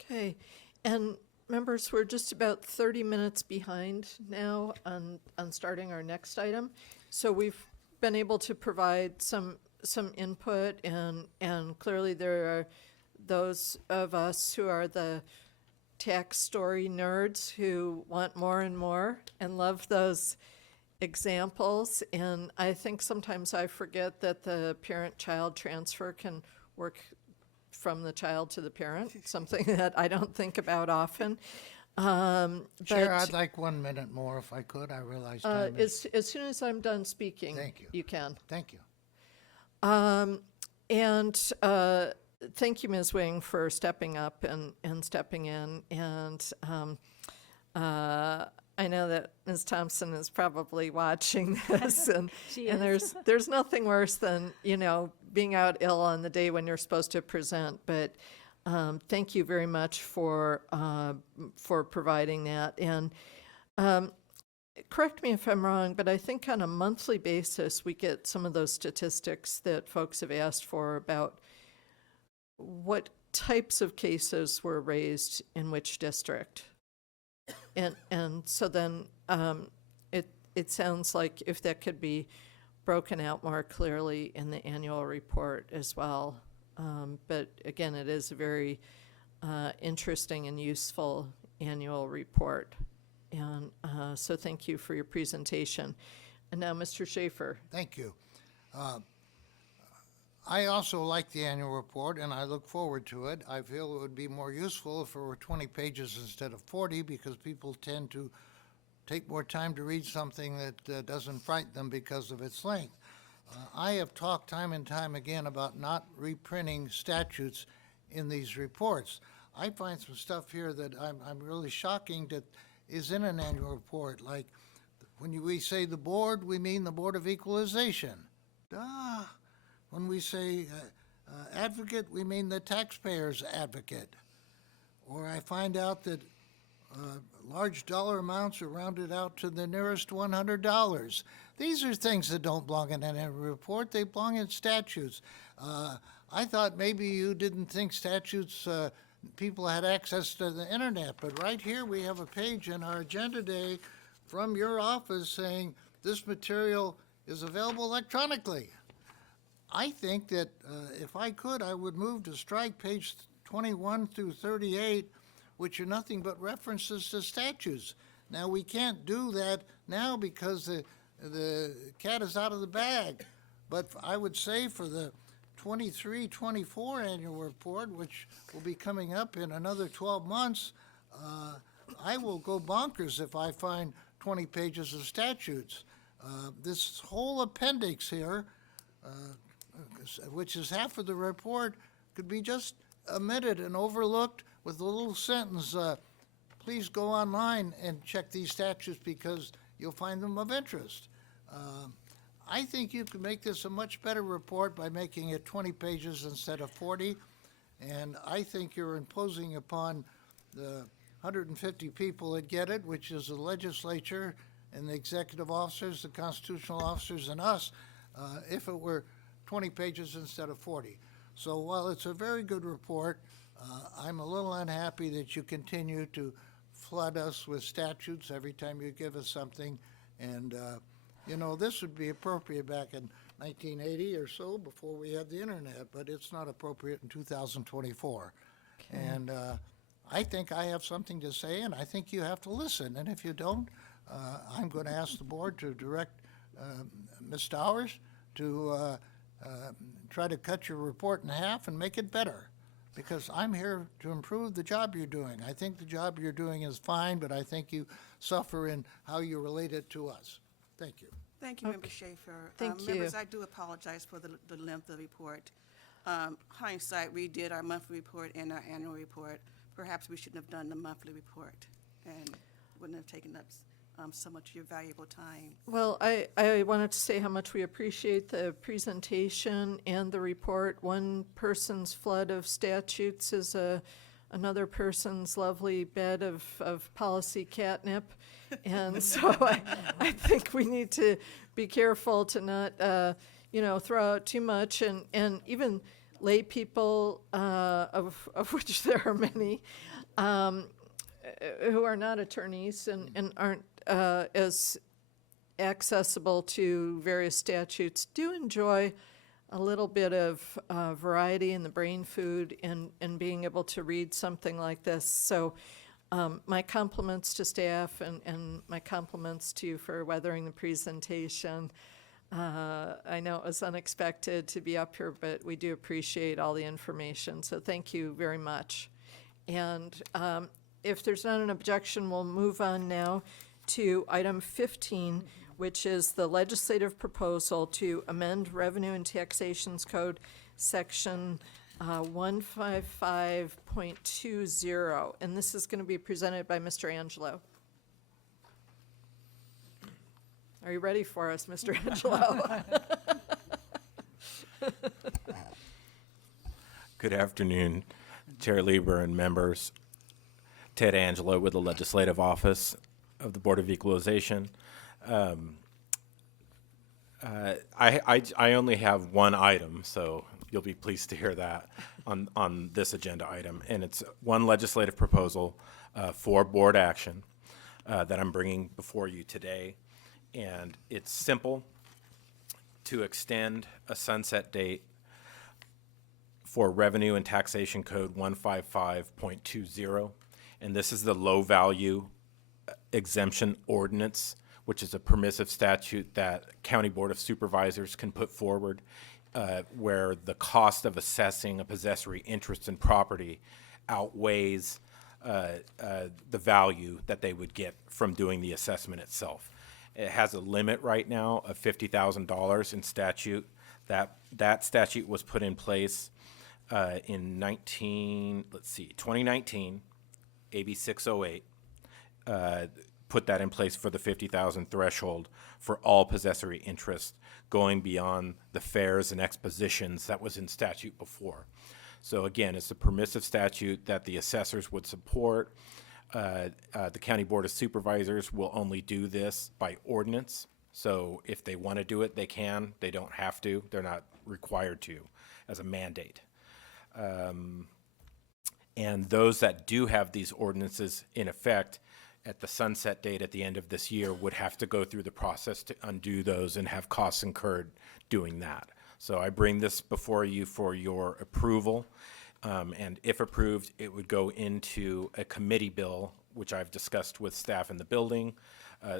Okay, and members, we're just about 30 minutes behind now on starting our next item. So we've been able to provide some input, and clearly there are those of us who are the tax story nerds who want more and more and love those examples. And I think sometimes I forget that the parent-child transfer can work from the child to the parent, something that I don't think about often. Chair, I'd like 1 minute more if I could. I realize time is. As soon as I'm done speaking, Thank you. you can. Thank you. Thank you, Ms. Wing, for stepping up and stepping in. And I know that Ms. Thompson is probably watching this, and She and is. there's nothing worse than being out ill on the day when you're supposed to present. But thank you very much for providing that. And correct me if I'm wrong, but I think on a monthly basis we get some of those statistics that folks have asked for about what types of cases were raised in which district. And so then it sounds like if that could be broken out more clearly in the annual report as well. But again, it is a very interesting and useful annual report. And so thank you for your presentation. And now, Mr. Schaefer. Thank you. I also like the annual report, and I look forward to it. I feel it would be more useful if it were 20 pages instead of 40, because people tend to take more time to read something that doesn't frighten them because of its length. I have talked time and time again about not reprinting statutes in these reports. I find some stuff here that I'm really shocking that is in an annual report. Like when we say the board, we mean the Board of Equalization. Duh. When we say advocate, we mean the taxpayer's advocate. Or I find out that large dollar amounts are rounded out to the nearest $100. These are things that don't belong in any report. They belong in statutes. I thought maybe you didn't think statutes, people had access to the internet, but right here we have a page in our agenda day from your office saying this material is available electronically. I think that if I could, I would move to strike page 21 through 38, which are nothing but references to statutes. Now, we can't do that now because the cat is out of the bag. But I would say for the 23-24 annual report, which will be coming up in another 12 months, I will go bonkers if I find 20 pages of statutes. This whole appendix here, which is half of the report, could be just omitted and overlooked with a little sentence, please go online and check these statutes because you'll find them of interest. I think you could make this a much better report by making it 20 pages instead of 40. And I think you're imposing upon the 150 people that get it, which is the legislature and the executive officers, the constitutional officers, and us, if it were 20 pages instead of 40. So while it's a very good report, I'm a little unhappy that you continue to flood us with statutes every time you give us something. And, you know, this would be appropriate back in 1980 or so before we had the internet, but it's not appropriate in 2024. And I think I have something to say, and I think you have to listen. And if you don't, I'm going to ask the board to direct Ms. Stowers to try to cut your report in half and make it better, because I'm here to improve the job you're doing. I think the job you're doing is fine, but I think you suffer in how you relate it to us. Thank you. Thank you, Member Schaefer. Thank Members, you. I do apologize for the length of the report. Hindsight, we did our monthly report and our annual report. Perhaps we shouldn't have done the monthly report and wouldn't have taken up so much of your valuable time. Well, I wanted to say how much we appreciate the presentation and the report. One person's flood of statutes is another person's lovely bed of policy catnip. And so I think we need to be careful to not, throw out too much. And even lay people, of which there are many, who are not attorneys and aren't as accessible to various statutes, do enjoy a little bit of variety in the brain food and being able to read something like this. So my compliments to staff and my compliments to you for weathering the presentation. I know it was unexpected to be up here, but we do appreciate all the information. So thank you very much. And if there's not an objection, we'll move on now to item 15, which is the legislative proposal to amend Revenue and Taxations Code, Section 155.20. And this is going to be presented by Mr. Angelo. Are you ready for us, Mr. Angelo? Good afternoon, Chair Lieber and members. Ted Angelo with the Legislative Office of the Board of Equalization. I only have one item, so you'll be pleased to hear that on this agenda item. And it's one legislative proposal for board action that I'm bringing before you today. And it's simple: to extend a sunset date for Revenue and Taxation Code 155.20. And this is the low-value exemption ordinance, which is a permissive statute that County Board of Supervisors can put forward, where the cost of assessing a possessory interest in property outweighs the value that they would get from doing the assessment itself. It has a limit right now of $50,000 in statute. That statute was put in place in 2019, AB 608. Put that in place for the 50,000 threshold for all possessory interest going beyond the fairs and expositions that was in statute before. So again, it's a permissive statute that the assessors would support. The County Board of Supervisors will only do this by ordinance. So if they want to do it, they can. They don't have to. They're not required to as a mandate. And those that do have these ordinances in effect at the sunset date at the end of this year would have to go through the process to undo those and have costs incurred doing that. So I bring this before you for your approval. And if approved, it would go into a committee bill, which I've discussed with staff in the building.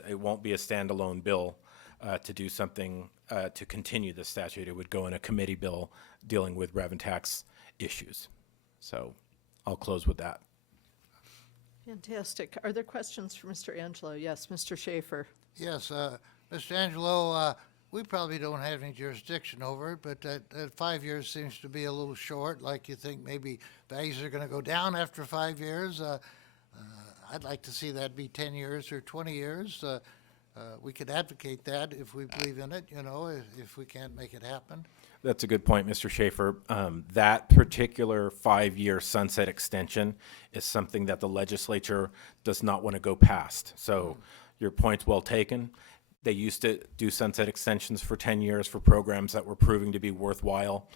It won't be a standalone bill to do something to continue the statute. It would go in a committee bill dealing with rev and tax issues. So I'll close with that. Fantastic. Are there questions for Mr. Angelo? Yes, Mr. Schaefer. Yes, Mr. Angelo, we probably don't have any jurisdiction over it, but that 5 years seems to be a little short, like you think maybe values are going to go down after 5 years. I'd like to see that be 10 years or 20 years. We could advocate that if we believe in it, you know, if we can't make it happen. That's a good point, Mr. Schaefer. That particular 5-year sunset extension is something that the legislature does not want to go past. So your point's well taken. They used to do sunset extensions for 10 years for programs that were proving to be worthwhile,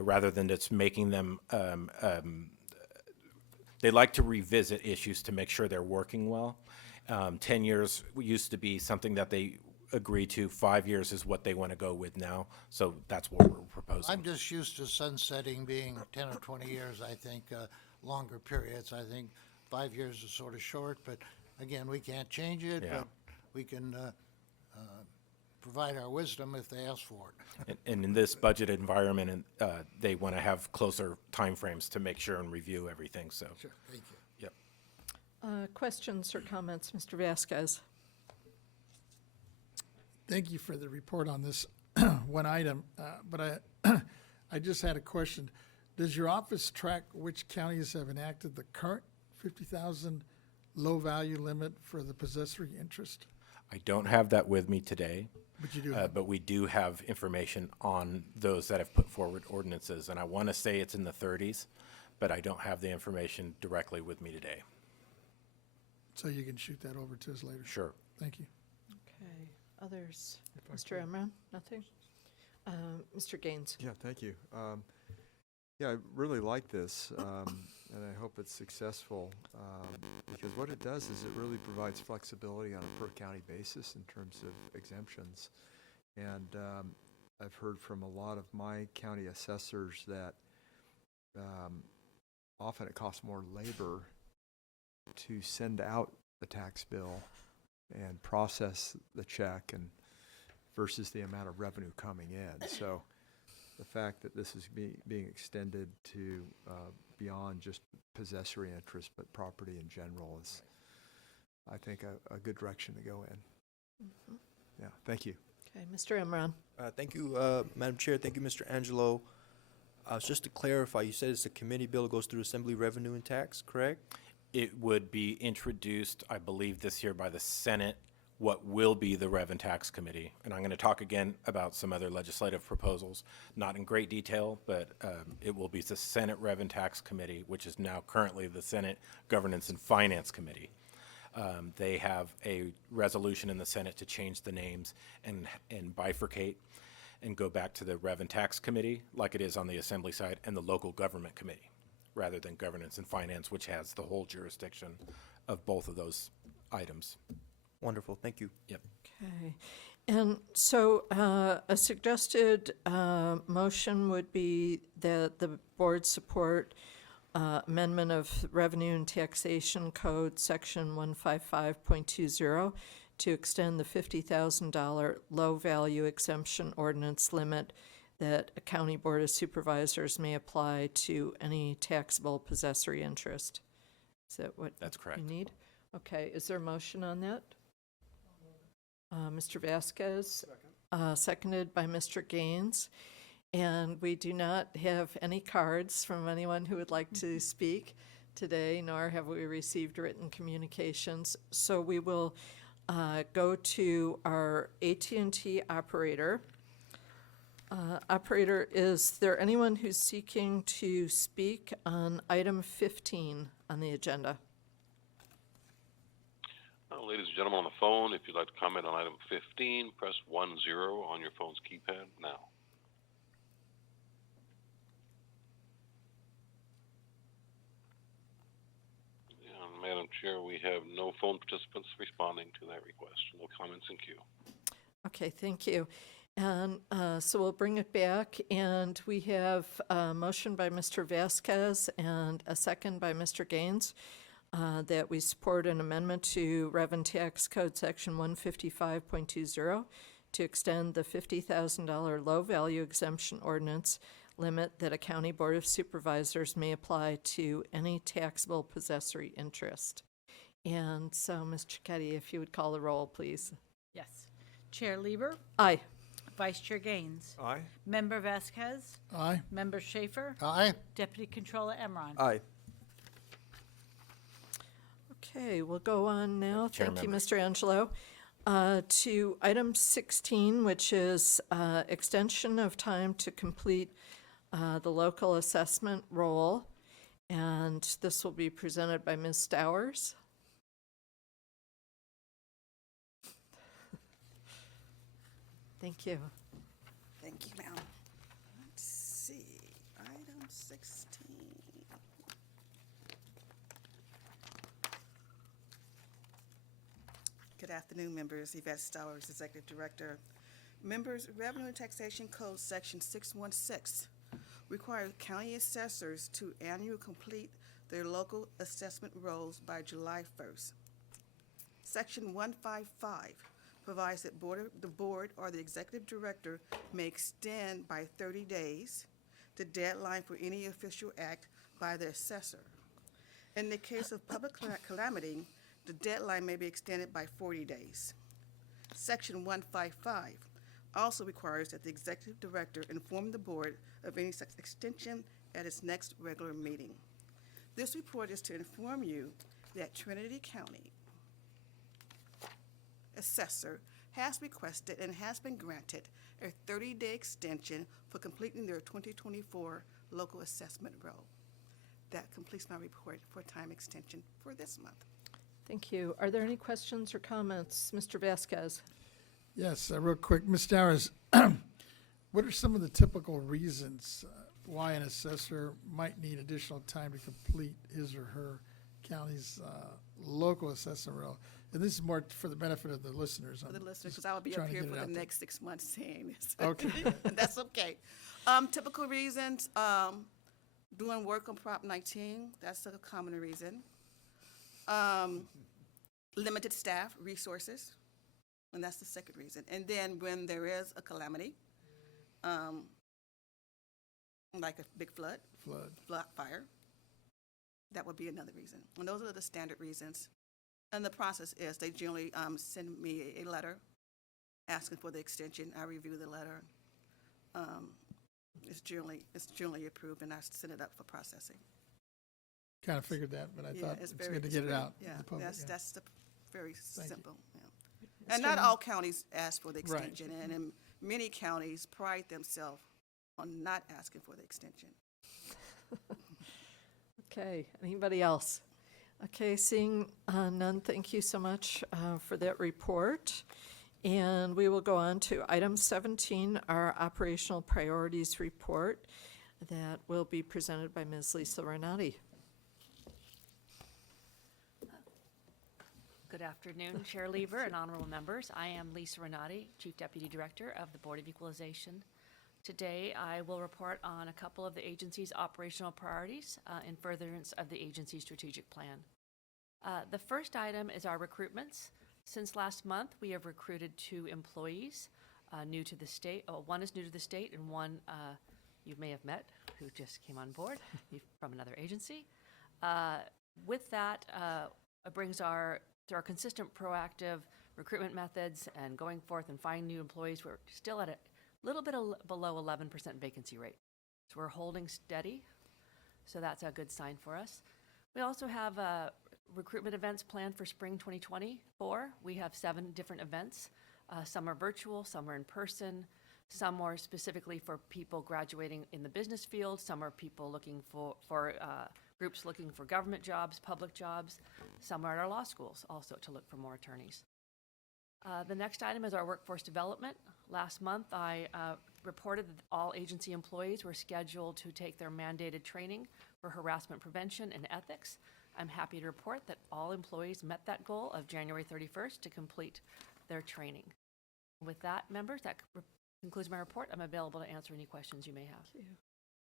rather than just making them, they like to revisit issues to make sure they're working well. 10 years used to be something that they agreed to. 5 years is what they want to go with now. So that's what we're proposing. I'm just used to sunsetting being 10 or 20 years, I think, longer periods. I think 5 years is sort of short, but again, we can't change it, Yeah. but we can provide our wisdom if they ask for it. And in this budget environment, they want to have closer timeframes to make sure and review everything, so. Sure, thank you. Yep. Questions or comments, Mr. Vasquez? Thank you for the report on this one item, but I just had a question. Does your office track which counties have enacted the current 50,000 low-value limit for the possessory interest? I don't have that with me today. But you do have, But we do have information on those that have put forward ordinances, and I want to say it's in the 30s, but I don't have the information directly with me today. so you can shoot that over to us later. Sure. Thank you. Okay, others? Mr. Emron, nothing? Mr. Gaines? Yeah, thank you. Yeah, I really like this, and I hope it's successful, because what it does is it really provides flexibility on a per-county basis in terms of exemptions. And I've heard from a lot of my county assessors that often it costs more labor to send out the tax bill and process the check and versus the amount of revenue coming in. So the fact that this is being extended to beyond just possessory interest, but property in general is, I think, a good direction to go in. Yeah, thank you. Okay, Mr. Emron? Thank you, Madam Chair. Thank you, Mr. Angelo. Just to clarify, you said it's a committee bill that goes through Assembly Revenue and Tax, correct? It would be introduced, I believe, this year by the Senate, what will be the Rev and Tax Committee. And I'm going to talk again about some other legislative proposals, not in great detail, but it will be the Senate Rev and Tax Committee, which is now currently the Senate Governance and Finance Committee. They have a resolution in the Senate to change the names and bifurcate and go back to the Rev and Tax Committee, like it is on the Assembly side, and the Local Government Committee, rather than Governance and Finance, which has the whole jurisdiction of both of those items. Wonderful, thank you. Yep. Okay, and so a suggested motion would be that the board support amendment of Revenue and Taxation Code, Section 155.20, to extend the $50,000 low-value exemption ordinance limit that a county board of supervisors may apply to any taxable possessory interest. Is that what That's correct. you need? Okay, is there a motion on that? Mr. Vasquez? Seconded by Mr. Gaines. And we do not have any cards from anyone who would like to speak today, nor have we received written communications. So we will go to our AT&T operator. Operator, is there anyone who's seeking to speak on item 15 on the agenda? Ladies and gentlemen on the phone, if you'd like to comment on item 15, press 10 on your phone's keypad now. And Madam Chair, we have no phone participants responding to that request. No comments in queue. Okay, thank you. And so we'll bring it back, and we have a motion by Mr. Vasquez and a second by Mr. Gaines that we support an amendment to Revenue Tax Code Section 155.20 to extend the $50,000 low-value exemption ordinance limit that a county board of supervisors may apply to any taxable possessory interest. And so, Ms. Cicchetti, if you would call the roll, please. Yes. Chair Lieber, Aye. Vice Chair Gaines, Aye? Member Vasquez, Aye. Member Schaefer, Aye. Deputy Controller Emron. Aye. Okay, we'll go on now. Chair Thank you, members. Mr. Angelo. To item 16, which is extension of time to complete the local assessment role. And this will be presented by Ms. Stowers. Thank you. Thank you, ma'am. Let's see, item 16. Good afternoon, members. Yvette Stowers, Executive Director. Members, Revenue and Taxation Code Section 616 requires county assessors to annually complete their local assessment rolls by July 1st. Section 155 provides that the board or the executive director may extend by 30 days the deadline for any official act by the assessor. In the case of public calamity, the deadline may be extended by 40 days. Section 155 also requires that the executive director inform the board of any such extension at its next regular meeting. This report is to inform you that Trinity County assessor has requested and has been granted a 30-day extension for completing their 2024 local assessment roll. That completes my report for time extension for this month. Thank you. Are there any questions or comments? Mr. Vasquez? Yes, real quick, Ms. Dowers, what are some of the typical reasons why an assessor might need additional time to complete his or her county's local assessment role? And this is more for the benefit of the listeners. For the I'm listeners, just because I will be up trying to here get it for the out there. next 6 months saying this. Okay. And that's okay. Typical reasons, doing work on Prop 19, that's a common reason. Limited staff resources, and that's the second reason. And then when there is a calamity, like a big flood, fire, that would be another reason. And those are the standard reasons. And the process is they generally send me a letter asking for the extension. I review the letter. It's generally approved, and I send it up for processing. Kind of figured that, but I Yeah, thought it's very- good to it's get it very- out Yeah, in the public. that's, yeah. that's the very you. simple, yeah. And not all counties ask for the Right. extension, and in many counties pride themselves on not asking for the extension. Okay, anybody else? Okay, seeing none, thank you so much for that report. And we will go on to item 17, our operational priorities report that will be presented by Ms. Lisa Renati. Good afternoon, Chair Lieber and honorable members. I am Lisa Renati, Chief Deputy Director of the Board of Equalization. Today, I will report on a couple of the agency's operational priorities in furtherance of the agency's strategic plan. The first item is our recruitments. Since last month, we have recruited 2 employees new to the state. One is new to the state, and one you may have met who just came on board from another agency. With that, it brings through our consistent proactive recruitment methods and going forth and finding new employees, we're still at a little bit below 11% vacancy rate. So we're holding steady, so that's a good sign for us. We also have recruitment events planned for spring 2024. We have 7 different events. Some are virtual, some are in person, some are specifically for people graduating in the business field, some are people looking for groups looking for government jobs, public jobs. Some are at our law schools also to look for more attorneys. The next item is our workforce development. Last month, I reported that all agency employees were scheduled to take their mandated training for harassment prevention and ethics. I'm happy to report that all employees met that goal of January 31st to complete their training. With that, members, that Concludes my report. I'm available to answer any questions you may have.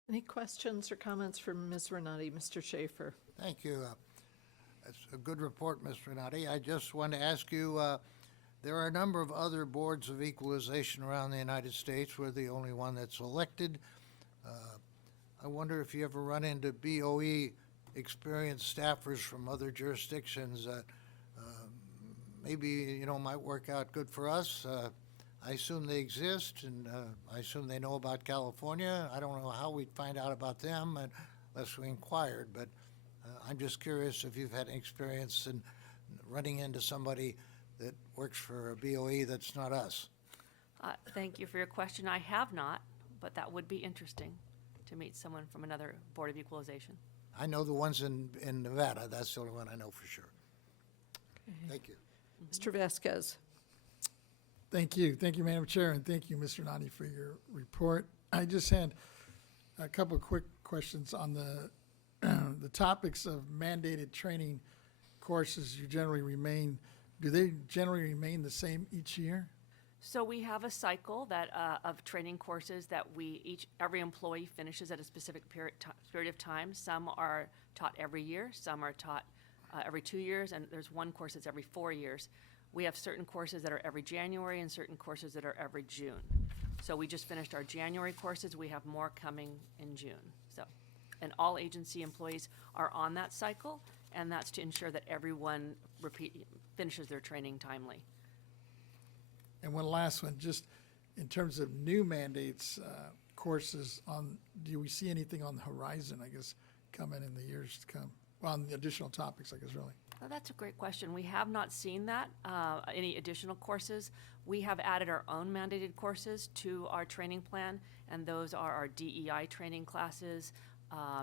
Any questions or comments from Ms. Renati? Mr. Schaefer? Thank you. That's a good report, Ms. Renati. I just want to ask you, there are a number of other boards of equalization around the United States. We're the only one that's elected. I wonder if you ever run into BoE experienced staffers from other jurisdictions that maybe, might work out good for us. I assume they exist, and I assume they know about California. I don't know how we'd find out about them unless we inquired, but I'm just curious if you've had any experience in running into somebody that works for a BoE that's not us. Thank you for your question. I have not, but that would be interesting to meet someone from another Board of Equalization. I know the ones in Nevada. That's the only one I know for sure. Thank you. Mr. Vasquez? Thank you. Thank you, Madam Chair, and thank you, Mr. Nani, for your report. I just had a couple of quick questions on the the topics of mandated training courses. Do they generally remain the same each year? So we have a cycle that of training courses that every employee finishes at a specific period of time. Some are taught every year, some are taught every 2 years, and there's one course that's every 4 years. We have certain courses that are every January and certain courses that are every June. So we just finished our January courses. We have more coming in June. And all agency employees are on that cycle, and that's to ensure that everyone finishes their training timely. And one last one, just in terms of new mandates, courses do we see anything on the horizon, I guess, coming in the years to come? Well, on the additional topics, I guess, really. Well, that's a great question. We have not seen that, any additional courses. We have added our own mandated courses to our training plan, and those are our DEI training classes,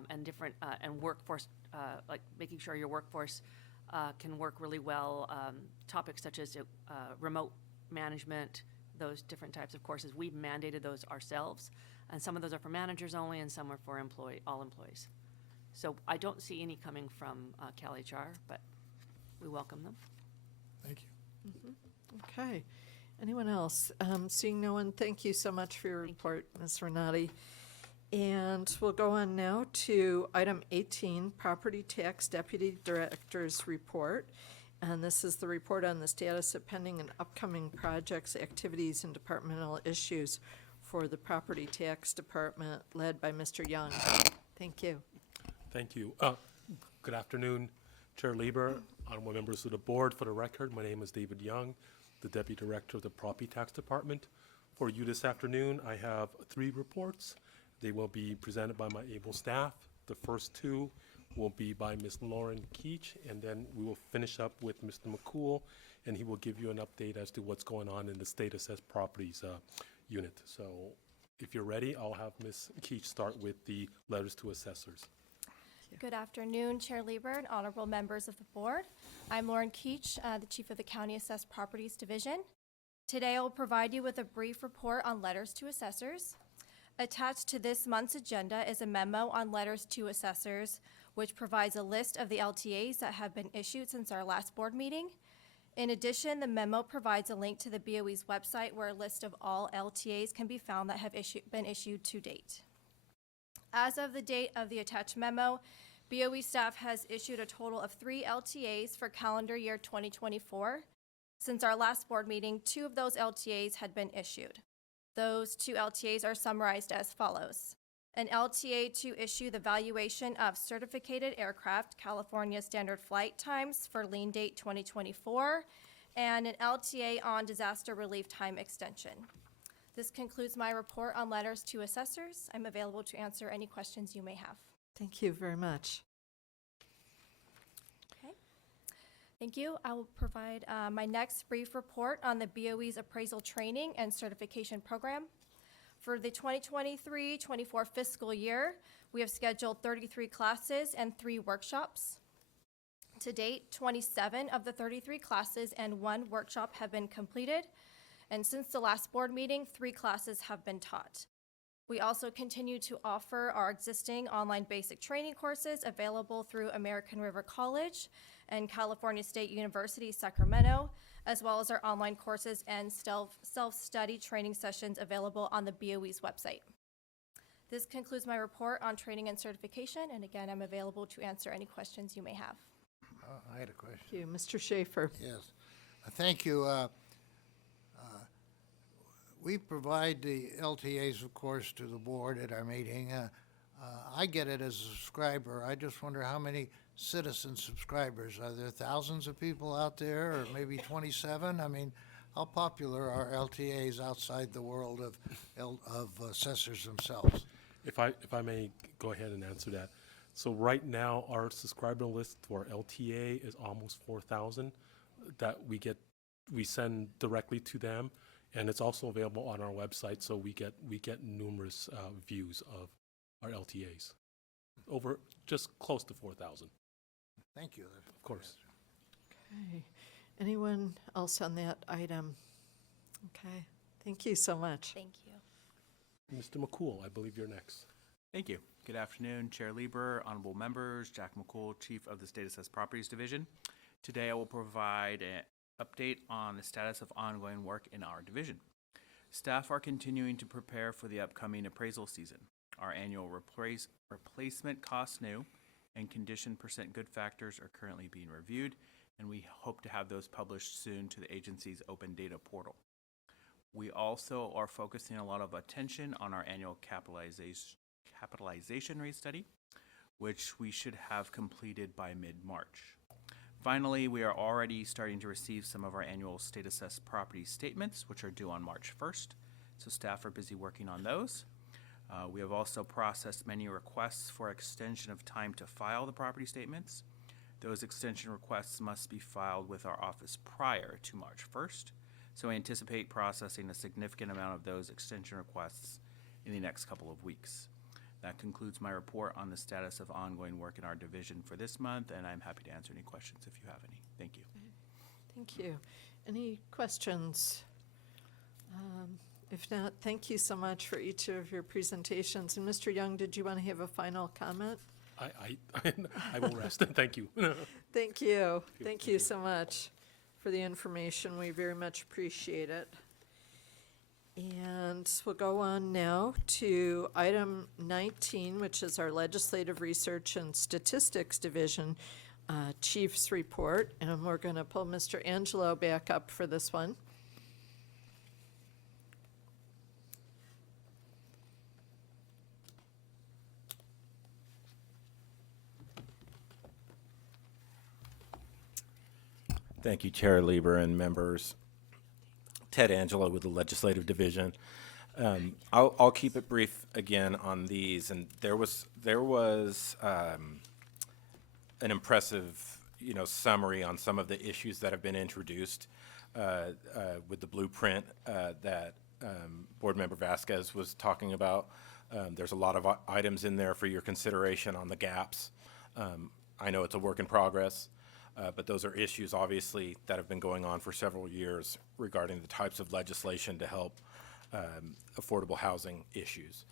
and different, and workforce, like making sure your workforce can work really well, topics such as remote management, those different types of courses. We've mandated those ourselves, and some of those are for managers only, and some are for all employees. So I don't see any coming from CalHR, but we welcome them. Thank you. Okay. Anyone else? Seeing no one, thank you so much for your report, Ms. Renati. And we'll go on now to item 18, Property Tax Deputy Director's Report. And this is the report on the status of pending and upcoming projects, activities, and departmental issues for the Property Tax Department, led by Mr. Young. Thank you. Thank you. Good afternoon, Chair Lieber, honorable members of the board. For the record, my name is David Young, the Deputy Director of the Property Tax Department. For you this afternoon, I have 3 reports. They will be presented by my able staff. The first 2 will be by Ms. Lauren Keach, and then we will finish up with Mr. McCool, and he will give you an update as to what's going on in the state assessed properties unit. So if you're ready, I'll have Ms. Keach start with the letters to assessors. Good afternoon, Chair Lieber and honorable members of the board. I'm Lauren Keach, the Chief of the County Assessed Properties Division. Today I will provide you with a brief report on letters to assessors. Attached to this month's agenda is a memo on letters to assessors, which provides a list of the LTAs that have been issued since our last board meeting. In addition, the memo provides a link to the BOE's website where a list of all LTAs can be found that have been issued to date. As of the date of the attached memo, BOE staff has issued a total of 3 LTAs for calendar year 2024. Since our last board meeting, 2 of those LTAs had been issued. Those 2 LTAs are summarized as follows. An LTA to issue the valuation of certificated aircraft, California Standard Flight Times for lien date 2024, and an LTA on disaster relief time extension. This concludes my report on letters to assessors. I'm available to answer any questions you may have. Thank you very much. Okay. Thank you. I will provide my next brief report on the BOE's appraisal training and certification program. For the 2023-24 fiscal year, we have scheduled 33 classes and 3 workshops. To date, 27 of the 33 classes and 1 workshop have been completed. And since the last board meeting, 3 classes have been taught. We also continue to offer our existing online basic training courses available through American River College and California State University, Sacramento, as well as our online courses and self-study training sessions available on the BoE's website. This concludes my report on training and certification, and again, I'm available to answer any questions you may have. I had a question. Thank you. Mr. Schaefer. Yes. Thank you. We provide the LTAs, of course, to the board at our meeting. I get it as a subscriber. I just wonder how many citizen subscribers. Are there thousands of people out there, or maybe 27? I mean, how popular are LTAs outside the world of assessors themselves? If I may go ahead and answer that. So right now, our subscriber list for LTA is almost 4,000 that we send directly to them, and it's also available on our website. So we get numerous views of our LTAs, over just close to 4,000. Thank you. Of course. Okay. Anyone else on that item? Okay. Thank you so much. Thank you. Mr. McCool, I believe you're next. Thank you. Good afternoon, Chair Lieber, honorable members, Jack McCool, Chief of the State Assessed Properties Division. Today I will provide an update on the status of ongoing work in our division. Staff are continuing to prepare for the upcoming appraisal season. Our annual replacement cost new and condition percent good factors are currently being reviewed, and we hope to have those published soon to the agency's open data portal. We also are focusing a lot of attention on our annual capitalization rate study, which we should have completed by mid-March. Finally, we are already starting to receive some of our annual state assessed property statements, which are due on March 1st, so staff are busy working on those. We have also processed many requests for extension of time to file the property statements. Those extension requests must be filed with our office prior to March 1st, so I anticipate processing a significant amount of those extension requests in the next couple of weeks. That concludes my report on the status of ongoing work in our division for this month, and I'm happy to answer any questions if you have any. Thank you. Thank you. Any questions? If not, thank you so much for each of your presentations. And Mr. Young, did you want to have a final comment? I will rest. Thank you. Thank you. Thank you so much for the information. We very much appreciate it. And we'll go on now to item 19, which is our Legislative Research and Statistics Division Chief's Report. And we're going to pull Mr. Angelo back up for this one. Thank you, Chair Lieber and members. Ted Angelo with the Legislative Division. I'll keep it brief again on these. And there was an impressive, summary on some of the issues that have been introduced with the blueprint that Board Member Vasquez was talking about. There's a lot of items in there for your consideration on the gaps. I know it's a work in progress. But those are issues, obviously, that have been going on for several years regarding the types of legislation to help affordable housing issues.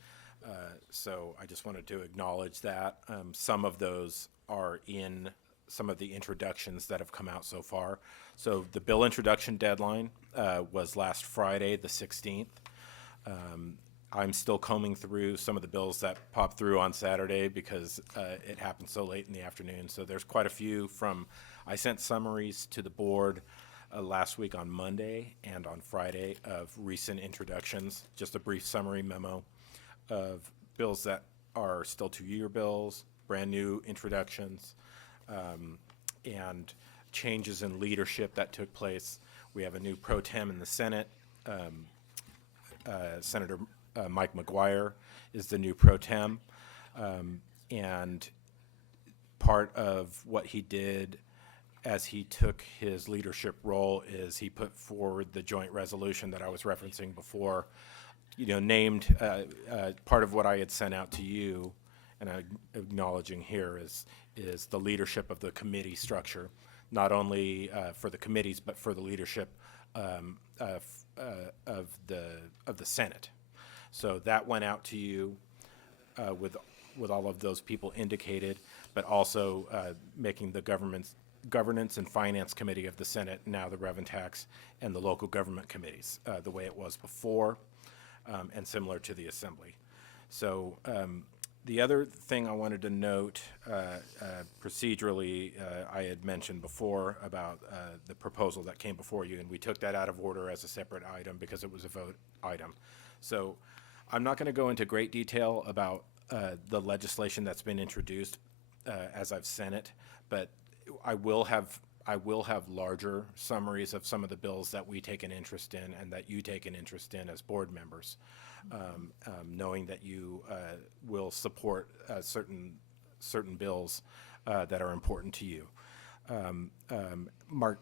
So I just wanted to acknowledge that. Some of those are in some of the introductions that have come out so far. So the bill introduction deadline was last Friday, the 16th. I'm still combing through some of the bills that popped through on Saturday because it happened so late in the afternoon. So there's quite a few I sent summaries to the board last week on Monday and on Friday of recent introductions, just a brief summary memo of bills that are still 2-year bills, brand new introductions, and changes in leadership that took place. We have a new pro tem in the Senate. Senator Mike McGuire is the new pro tem, and part of what he did as he took his leadership role is he put forward the joint resolution that I was referencing before, named part of what I had sent out to you, and I'm acknowledging here is the leadership of the committee structure, not only for the committees but for the leadership of the Senate. So that went out to you with all of those people indicated, but also making the Governance and Finance Committee of the Senate, now the Rev and Tax, and the local government committees, the way it was before, and similar to the Assembly. So the other thing I wanted to note procedurally, I had mentioned before about the proposal that came before you, and we took that out of order as a separate item because it was a vote item. So I'm not going to go into great detail about the legislation that's been introduced as I've sent it, but I will have larger summaries of some of the bills that we take an interest in and that you take an interest in as board members, knowing that you will support certain bills that are important to you. Mark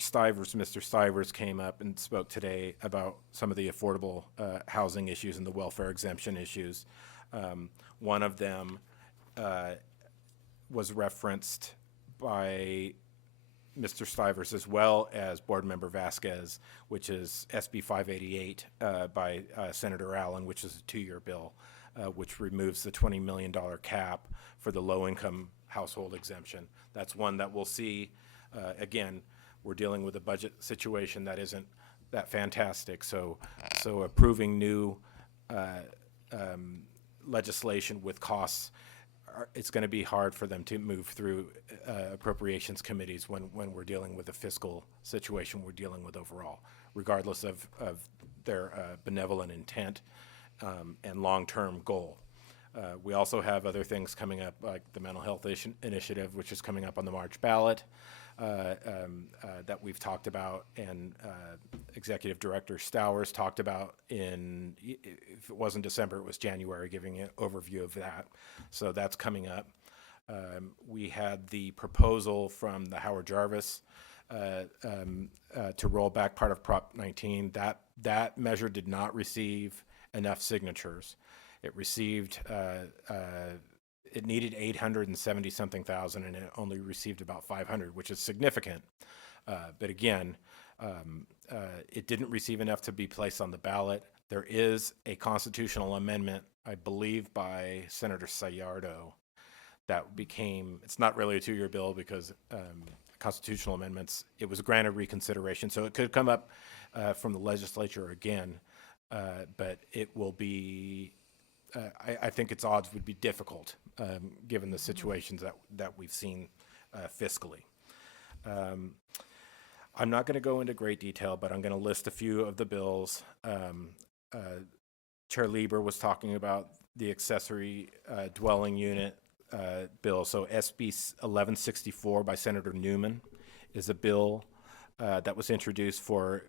Stivers, Mr. Stivers came up and spoke today about some of the affordable housing issues and the welfare exemption issues. One of them was referenced by Mr. Stivers as well as Board Member Vasquez, which is SB 588 by Senator Allen, which is a 2-year bill, which removes the $20 million cap for the low-income household exemption. That's one that we'll see. Again, we're dealing with a budget situation that isn't that fantastic, so approving new legislation with costs, it's going to be hard for them to move through appropriations committees when we're dealing with the fiscal situation we're dealing with overall, regardless of their benevolent intent and long-term goal. We also have other things coming up, like the mental health initiative, which is coming up on the March ballot, that we've talked about, and Executive Director Stowers talked about if it wasn't December, it was January, giving an overview of that. So that's coming up. We had the proposal from the Howard Jarvis to roll back part of Prop 19. That measure did not receive enough signatures. It received, it needed 870-something thousand, and it only received about 500, which is significant. But again, it didn't receive enough to be placed on the ballot. There is a constitutional amendment, I believe, by Senator Sayardo that became, it's not really a 2-year bill because constitutional amendments, it was granted reconsideration. So it could come up from the legislature again, but it will be, I think its odds would be difficult given the situations that we've seen fiscally. I'm not going to go into great detail, but I'm going to list a few of the bills. Chair Lieber was talking about the accessory dwelling unit bill. So SB 1164 by Senator Newman is a bill that was introduced for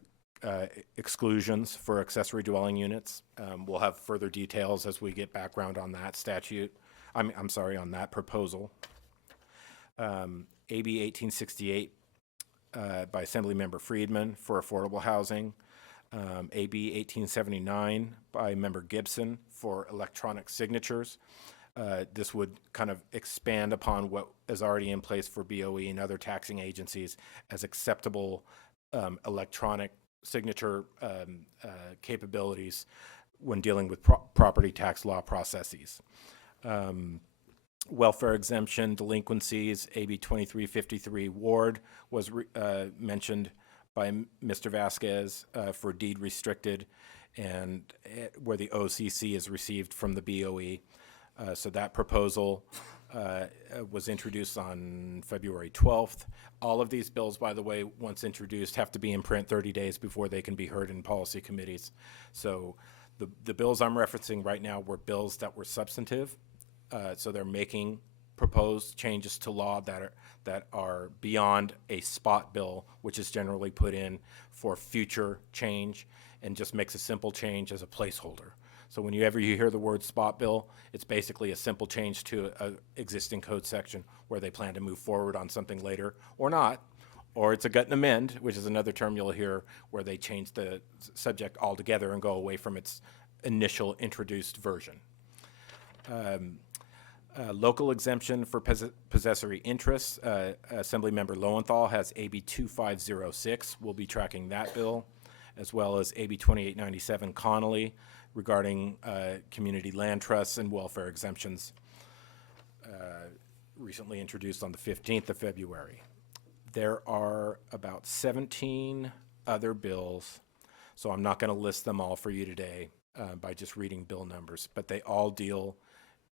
exclusions for accessory dwelling units. We'll have further details as we get background on that statute. I'm sorry, on that proposal. AB 1868 by Assemblymember Friedman for affordable housing. AB 1879 by Member Gibson for electronic signatures. This would kind of expand upon what is already in place for BoE and other taxing agencies as acceptable electronic signature capabilities when dealing with property tax law processes. Welfare exemption delinquencies, AB 2353 Ward was mentioned by Mr. Vasquez for deed restricted, and where the OCC is received from the BoE. So that proposal was introduced on February 12th. All of these bills, by the way, once introduced, have to be in print 30 days before they can be heard in policy committees. So the bills I'm referencing right now were bills that were substantive. So they're making proposed changes to law that are beyond a spot bill, which is generally put in for future change and just makes a simple change as a placeholder. So whenever you hear the word spot bill, it's basically a simple change to an existing code section where they plan to move forward on something later or not, or it's a gut and amend, which is another term you'll hear where they change the subject altogether and go away from its initial introduced version. Local exemption for possessory interests. Assemblymember Lowenthal has AB 2506. We'll be tracking that bill, as well as AB 2897 Connolly regarding community land trusts and welfare exemptions, recently introduced on the 15th of February. There are about 17 other bills, so I'm not going to list them all for you today by just reading bill numbers, but they all deal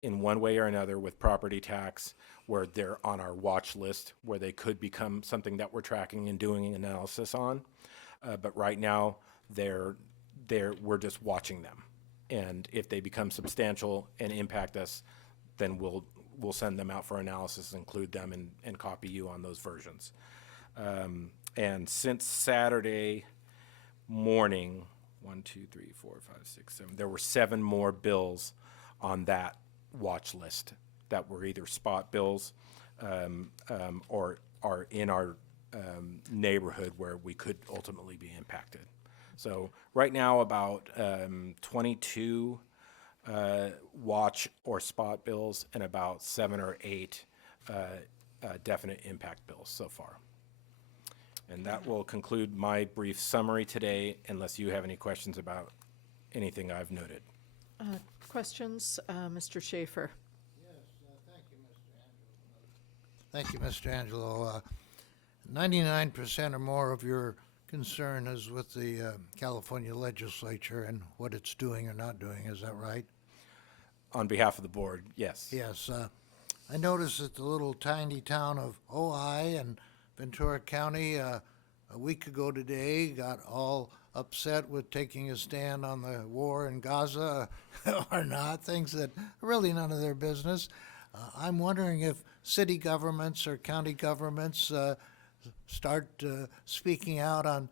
in one way or another with property tax, where they're on our watch list, where they could become something that we're tracking and doing analysis on. But right now, we're just watching them. And if they become substantial and impact us, then we'll send them out for analysis, include them, and copy you on those versions. And since Saturday morning, 1, 2, 3, 4, 5, 6, 7, there were 7 more bills on that watch list that were either spot bills or are in our neighborhood where we could ultimately be impacted. So right now, about 22 watch or spot bills and about 7 or 8 definite impact bills so far. And that will conclude my brief summary today, unless you have any questions about anything I've noted. Questions, Mr. Schaefer? Thank you, Mr. Angelo. 99% or more of your concern is with the California legislature and what it's doing or not doing. Is that right? On behalf of the board, yes. Yes. I noticed that the little tiny town of Ojai and Ventura County a week ago today got all upset with taking a stand on the war in Gaza or not, things that are really none of their business. I'm wondering if city governments or county governments start speaking out on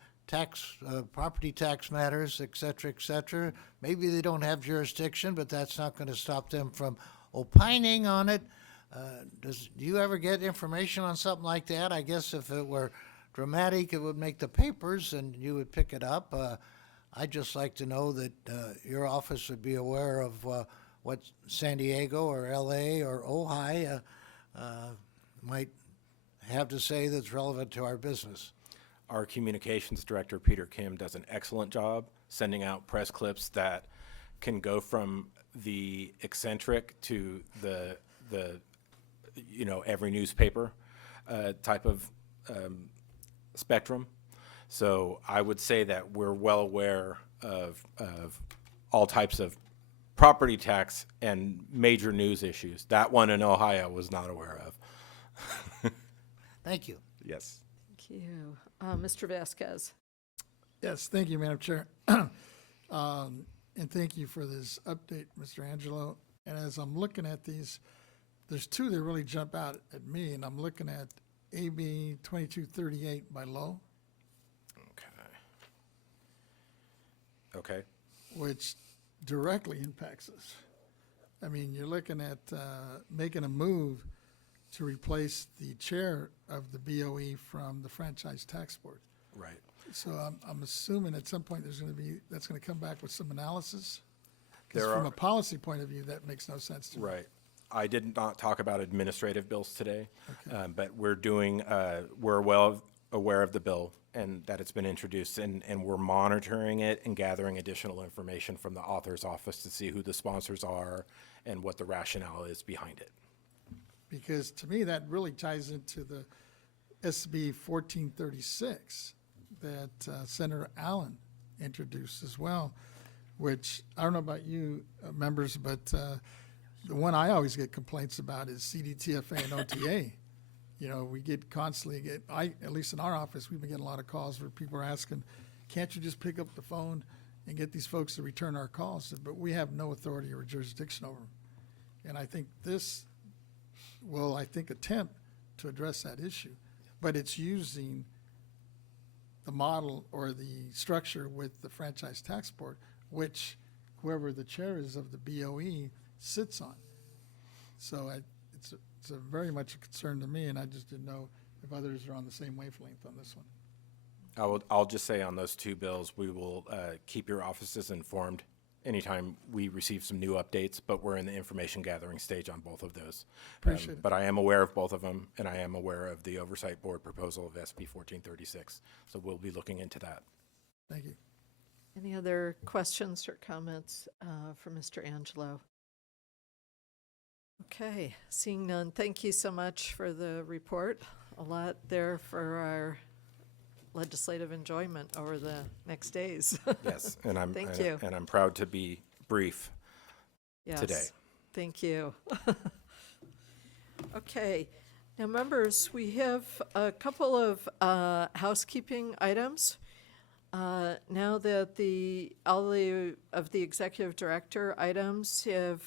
property tax matters, et cetera, Maybe they don't have jurisdiction, but that's not going to stop them from opining on it. Do you ever get information on something like that? I guess if it were dramatic, it would make the papers and you would pick it up. I'd just like to know that your office would be aware of what San Diego or LA or Ojai might have to say that's relevant to our business. Our communications director, Peter Kim, does an excellent job sending out press clips that can go from the eccentric to the every newspaper type of spectrum. So I would say that we're well aware of all types of property tax and major news issues. That one in Ohio I was not aware of. Thank you. Yes. Thank you. Mr. Vasquez? Yes, thank you, Madam Chair. And thank you for this update, Mr. Angelo. And as I'm looking at these, there's 2 that really jump out at me, and I'm looking at AB 2238 by Lowe. Okay. Which directly impacts us. I mean, you're looking at making a move to replace the chair of the BoE from the Franchise Tax Board. Right. So I'm assuming at some point that's going to come back with some analysis. Because There from are- a policy point of view, that makes no sense to me. Right. I did not talk about administrative bills today, but we're well aware of the bill and that it's been introduced, and we're monitoring it and gathering additional information from the author's office to see who the sponsors are and what the rationale is behind it. Because to me, that really ties into the SB 1436 that Senator Allen introduced as well, which I don't know about you members, but the one I always get complaints about is CDTFA and OTA. We at least in our office, we've been getting a lot of calls where people are asking, can't you just pick up the phone and get these folks to return our calls? But we have no authority or jurisdiction over them. And I think this will, attempt to address that issue. But it's using the model or the structure with the Franchise Tax Board, which whoever the chair is of the BoE sits on. So it's very much a concern to me, and I just didn't know if others are on the same wavelength on this one. I'll just say on those 2 bills, we will keep your offices informed anytime we receive some new updates, but we're in the information gathering stage on both of those. Appreciate it. But I am aware of both of them, and I am aware of the Oversight Board proposal of SB 1436. So we'll be looking into that. Thank you. Any other questions or comments for Mr. Angelo? Okay, seeing none, thank you so much for the report. A lot there for our legislative enjoyment over the next days. Yes, and I'm Thank and- you. and I'm proud to be brief. Today. Yes, thank you. Okay, now members, we have a couple of housekeeping items. Now that all of the executive director items have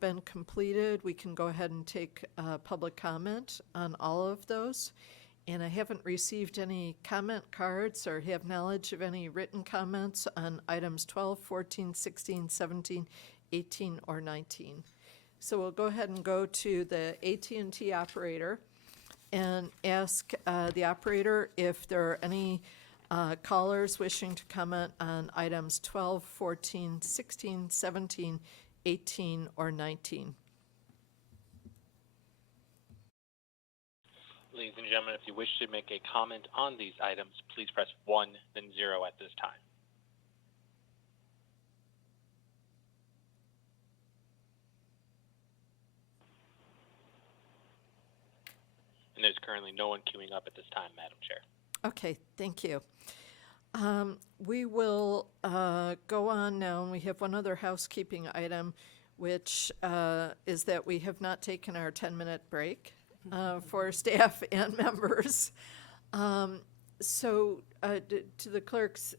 been completed, we can go ahead and take public comment on all of those. And I haven't received any comment cards or have knowledge of any written comments on items 12, 14, 16, 17, 18, or 19. So we'll go ahead and go to the AT&T operator and ask the operator if there are any callers wishing to comment on items 12, 14, 16, 17, 18, or 19. Ladies and gentlemen, if you wish to make a comment on these items, please press 1, then 0 at this time. And there's currently no one queuing up at this time, Madam Chair. Okay, thank you. We will go on now, and we have one other housekeeping item, which is that we have not taken our 10-minute break for staff and members. So to the clerks,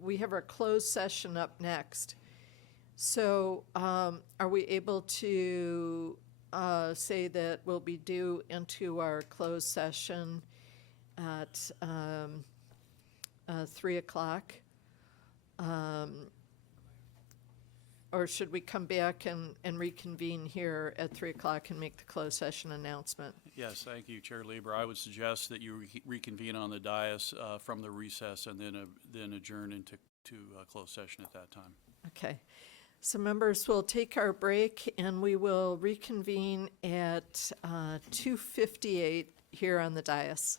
we have our closed session up next. So are we able to say that we'll be due into our closed session at 3 o'clock? Or should we come back and reconvene here at 3 o'clock and make the closed session announcement? Yes, thank you, Chair Lieber. I would suggest that you reconvene on the dais from the recess and then adjourn into closed session at that time. Okay. So members, we'll take our break and we will reconvene at 2:58 here on the dais.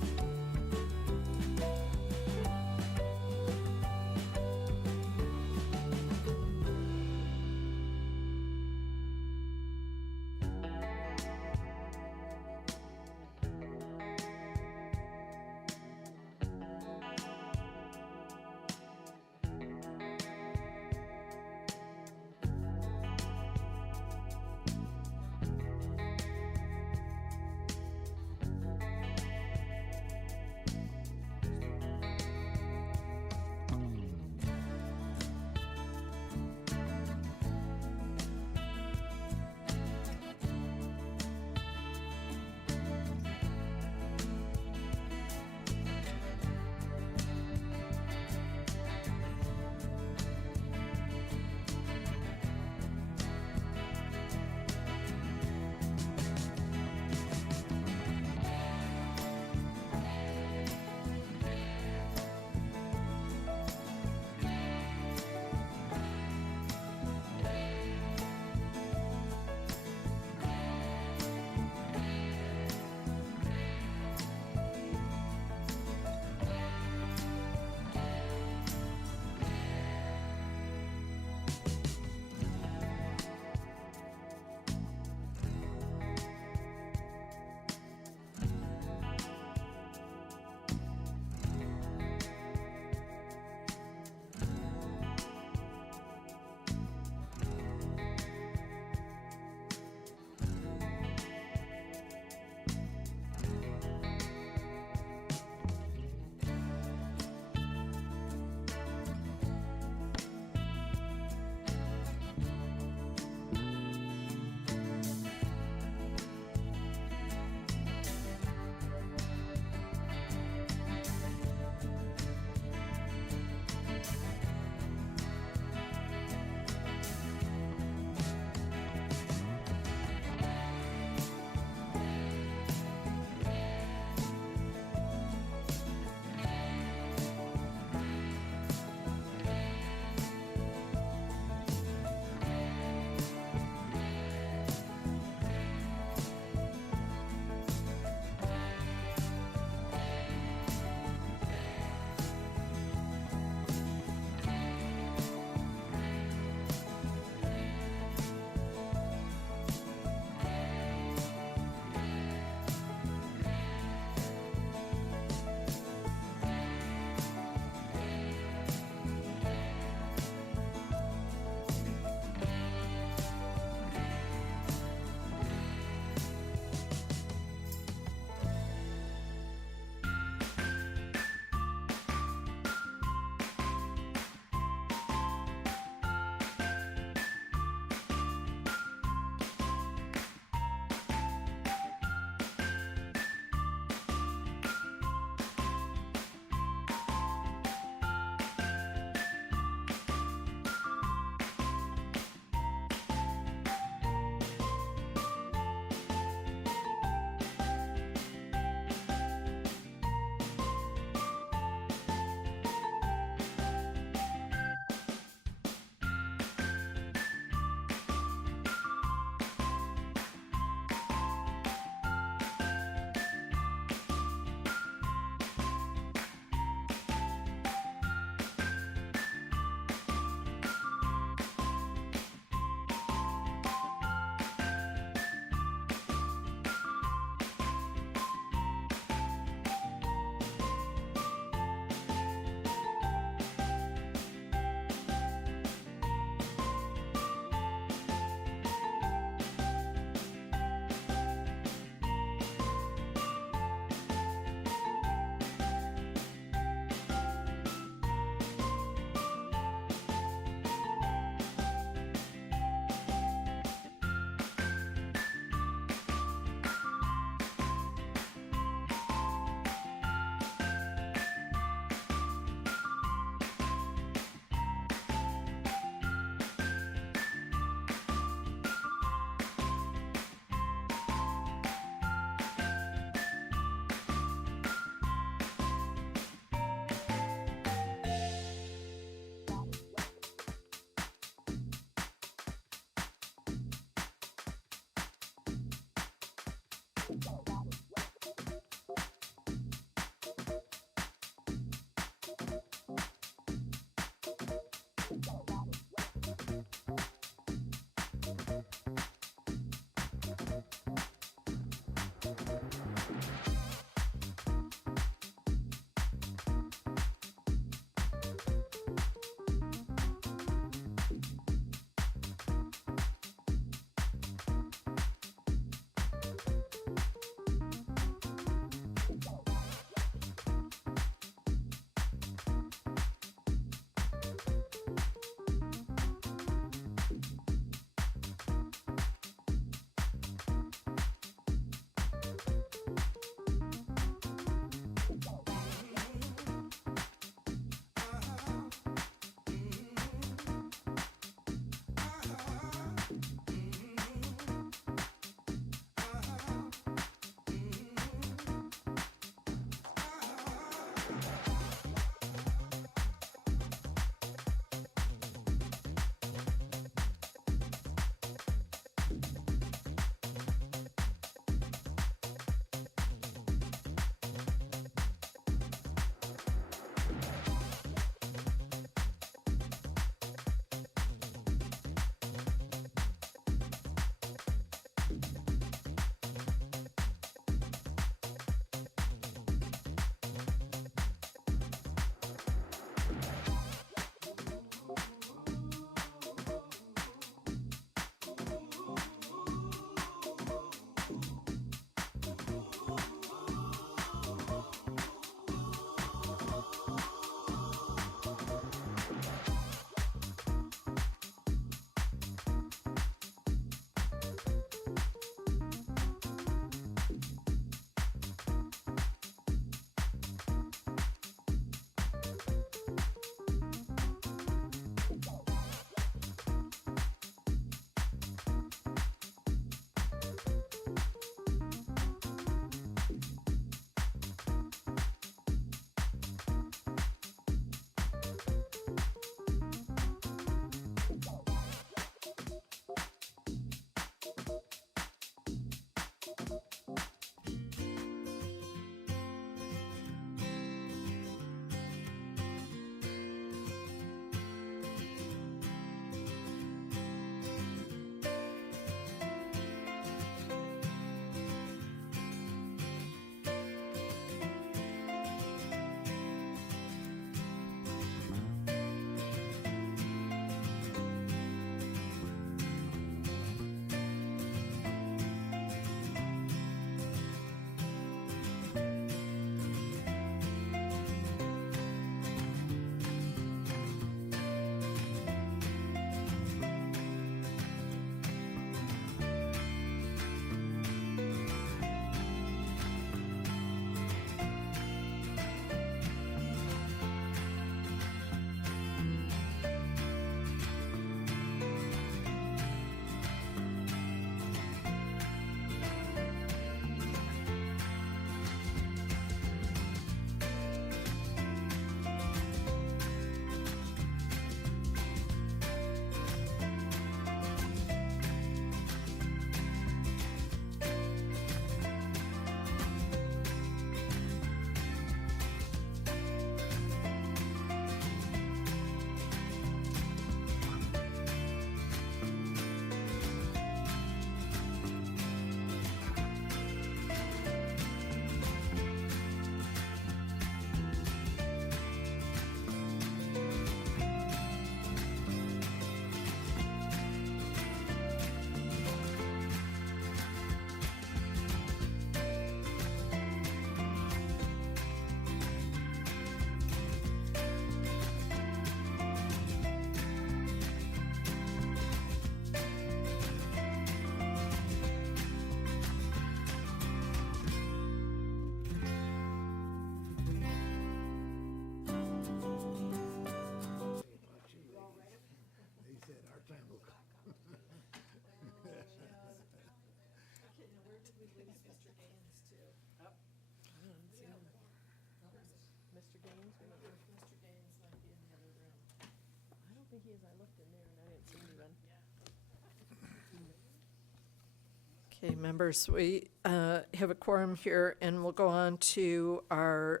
Okay, members, we have a quorum here, and we'll go on to our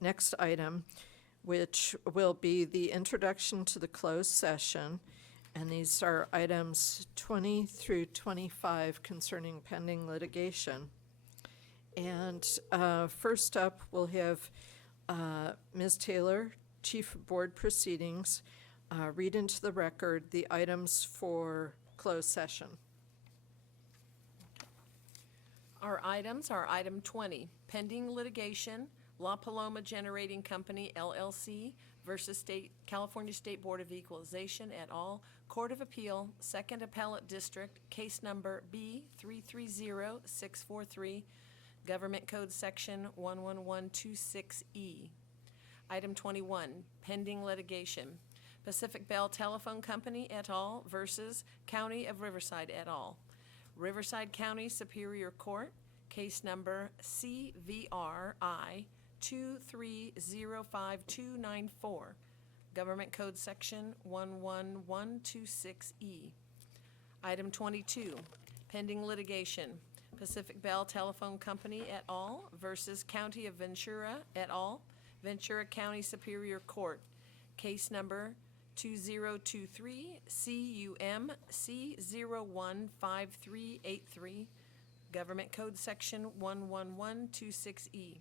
next item, which will be the introduction to the closed session. And these are items 20 through 25 concerning pending litigation. And first up, we'll have Ms. Taylor, Chief of Board Proceedings, read into the record the items for closed session. Our items are item 20, pending litigation, La Paloma Generating Company LLC versus California State Board of Equalization et al., Court of Appeal, Second Appellate District, case number B330643, Government Code Section 11126E. Item 21, pending litigation, Pacific Bell Telephone Company et al. Versus County of Riverside et al., Riverside County Superior Court, case number CVRI 2305294, Government Code Section 11126E. Item 22, pending litigation, Pacific Bell Telephone Company et al. Versus County of Ventura et al., Ventura County Superior Court, case number 2023 CUM C015383, Government Code Section 11126E.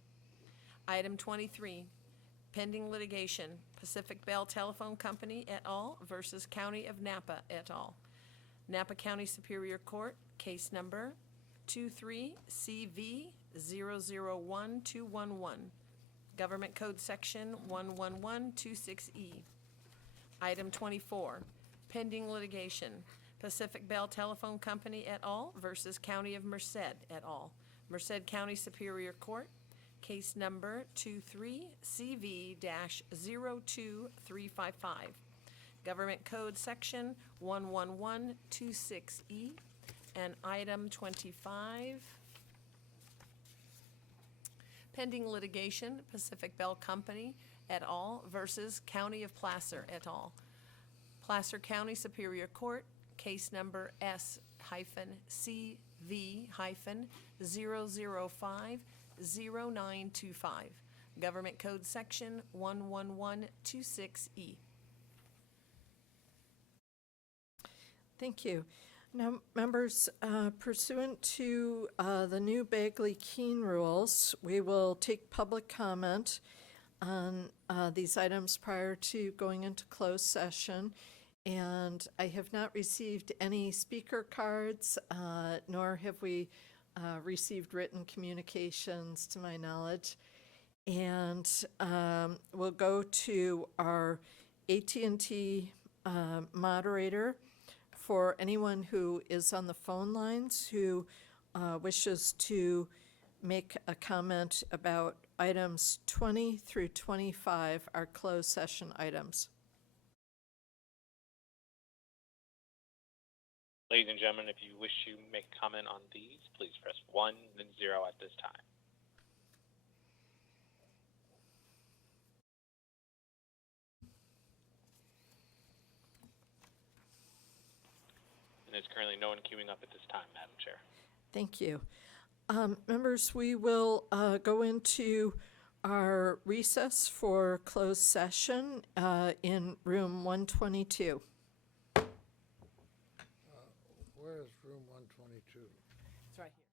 Item 23, pending litigation, Pacific Bell Telephone Company et al. Versus County of Napa et al., Napa County Superior Court, case number 23CV001211, Government Code Section 11126E. Item 24, pending litigation, Pacific Bell Telephone Company et al. Versus County of Merced et al., Merced County Superior Court, case number 23CV-02355, Government Code Section 11126E. And item 25, pending litigation, Pacific Bell Company et al. Versus County of Placer et al., Placer County Superior Court, case number S-CV-0050925, Government Code Section 11126E. Thank you. Now, members, pursuant to the new Bagley-Keene rules, we will take public comment on these items prior to going into closed session. And I have not received any speaker cards, nor have we received written communications to my knowledge. And we'll go to our AT&T moderator for anyone who is on the phone lines who wishes to make a comment about items 20 through 25, our closed session items. Ladies and gentlemen, if you wish to make a comment on these, please press 1, then 0 at this time. And there's currently no one queuing up at this time, Madam Chair. Thank you. Members, we will go into our recess for closed session in room 122. Where is room 122? It's right here.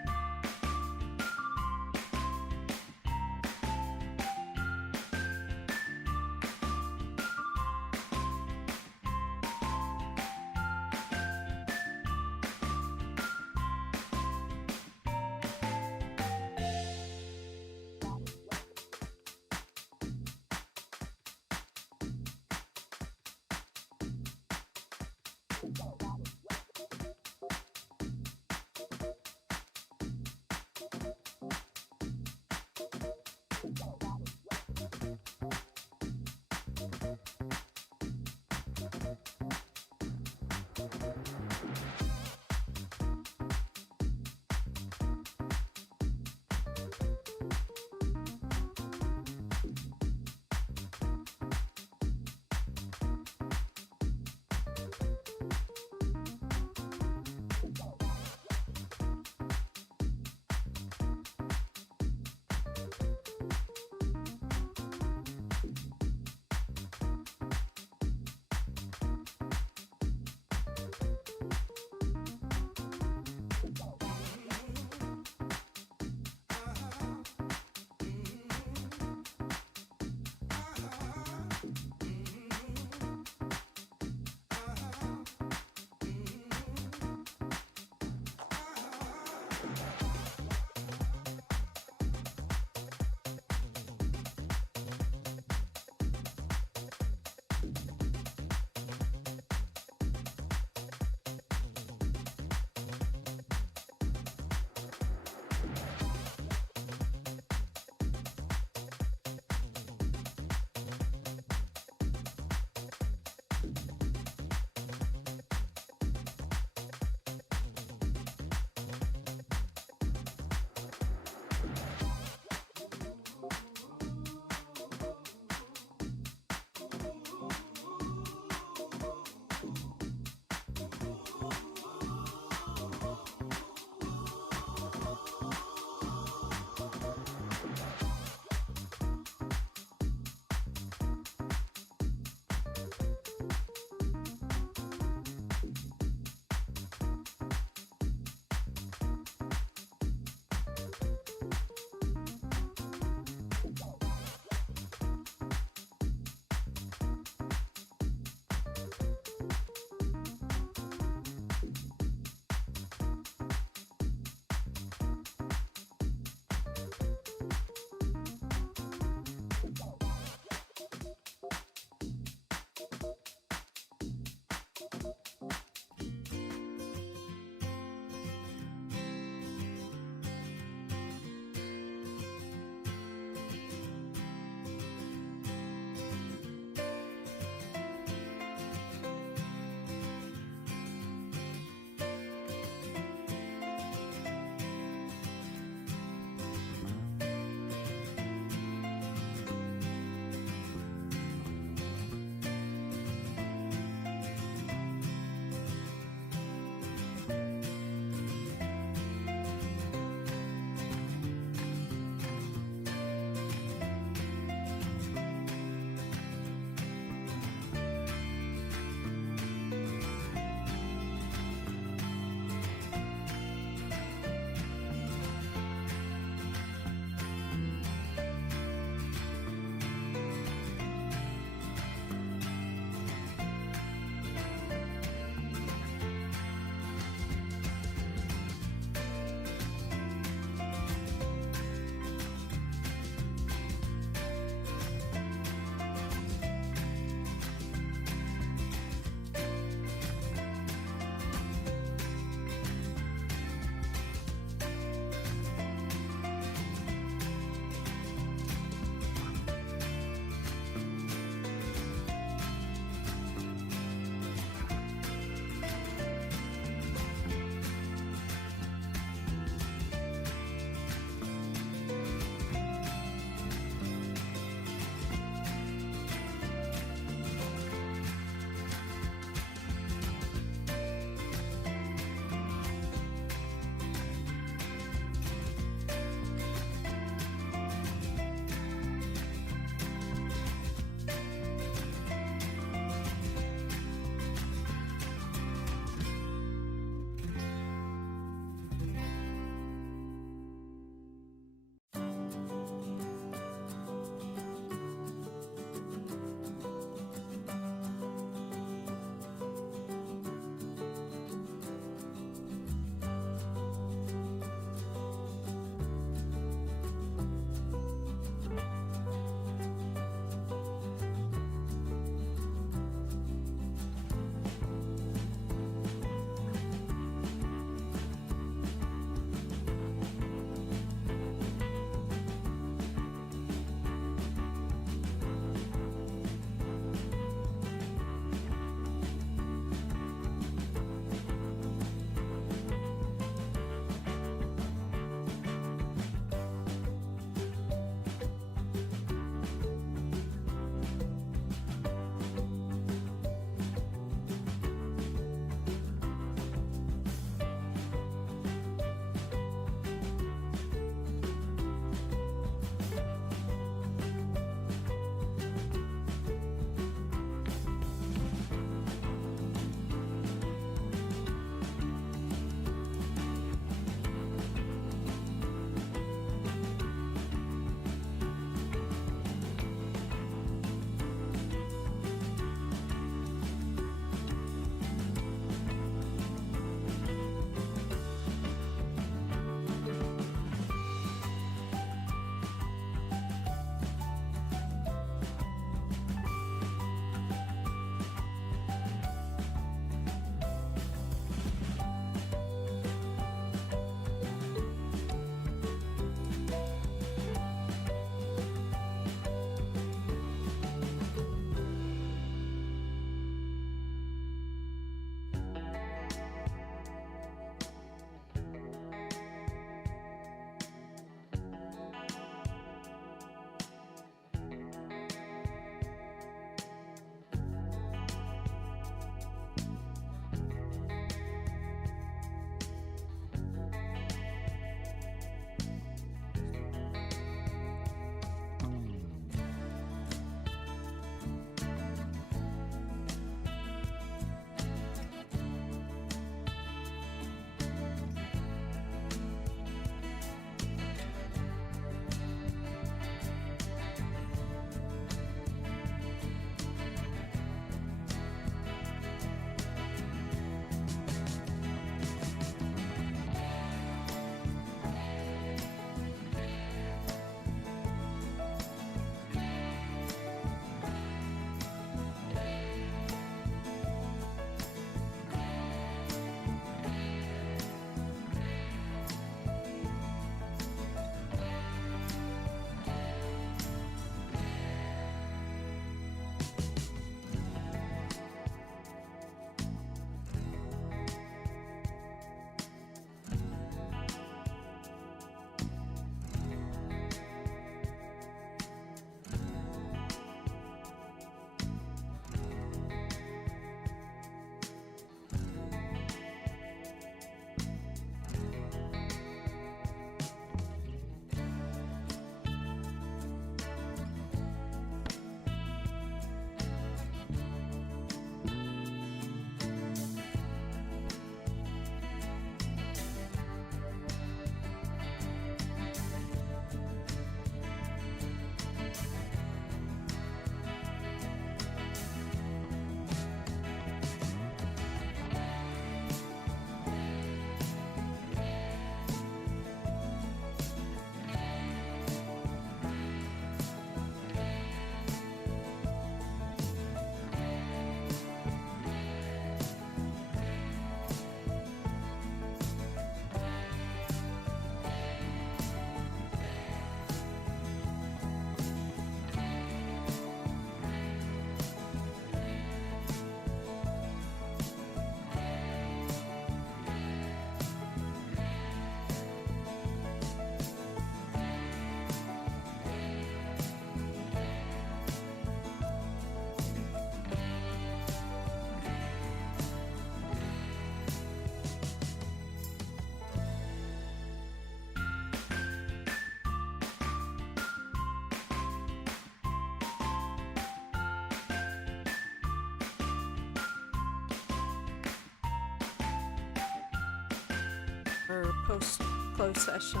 post-closed session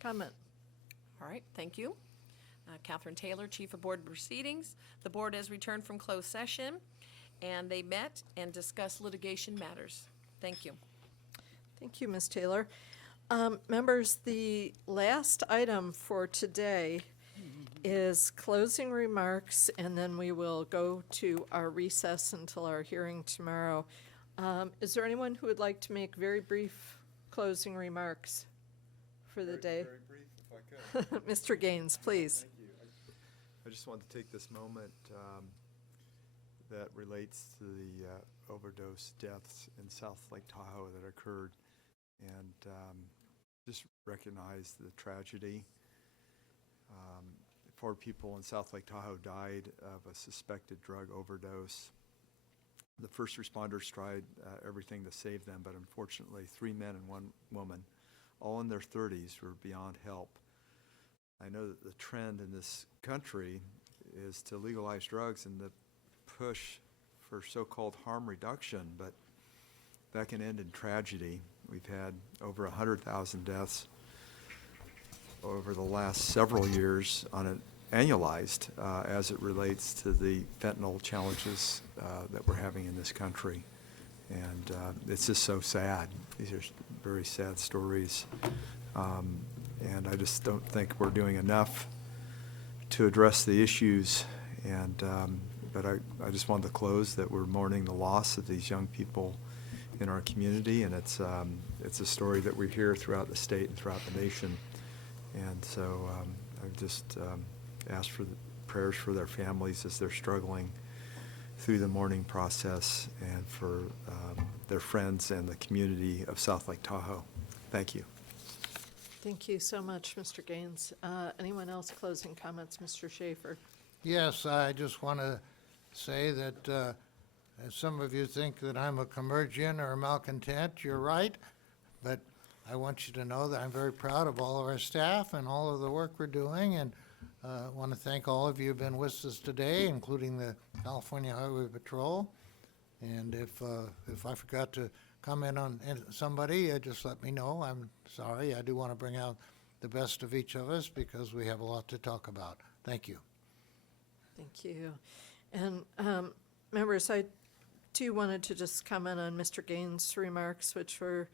comment. All right, thank you. Catherine Taylor, Chief of Board Proceedings. The board has returned from closed session, and they met and discussed litigation matters. Thank you. Thank you, Ms. Taylor. Members, the last item for today is closing remarks, and then we will go to our recess until our hearing tomorrow. Is there anyone who would like to make very brief closing remarks for the day? Very brief, if I could. Mr. Gaines, please. Thank you. I just wanted to take this moment that relates to the overdose deaths in South Lake Tahoe that occurred, and just recognize the tragedy. 4 people in South Lake Tahoe died of a suspected drug overdose. The first responders tried everything to save them, but unfortunately 3 men and 1 woman, all in their 30s, were beyond help. I know that the trend in this country is to legalize drugs and the push for so-called harm reduction, but that can end in tragedy. We've had over 100,000 deaths over the last several years on an annualized as it relates to the fentanyl challenges that we're having in this country. And it's just so sad. These are very sad stories. And I just don't think we're doing enough to address the issues. And but I just wanted to close that we're mourning the loss of these young people in our community, and it's a story that we hear throughout the state and throughout the nation. And so I just ask for the prayers for their families as they're struggling through the mourning process, and for their friends and the community of South Lake Tahoe. Thank you. Thank you so much, Mr. Gaines. Anyone else closing comments? Mr. Schaefer. Yes, I just want to say that as some of you think that I'm a curmudgeon or a malcontent, you're right. But I want you to know that I'm very proud of all of our staff and all of the work we're doing. And I want to thank all of you who've been with us today, including the California Highway Patrol. And if I forgot to comment on somebody, just let me know. I'm sorry. I do want to bring out the best of each of us because we have a lot to talk about. Thank you. Thank you. And members, I too wanted to just comment on Mr. Gaines' remarks, which were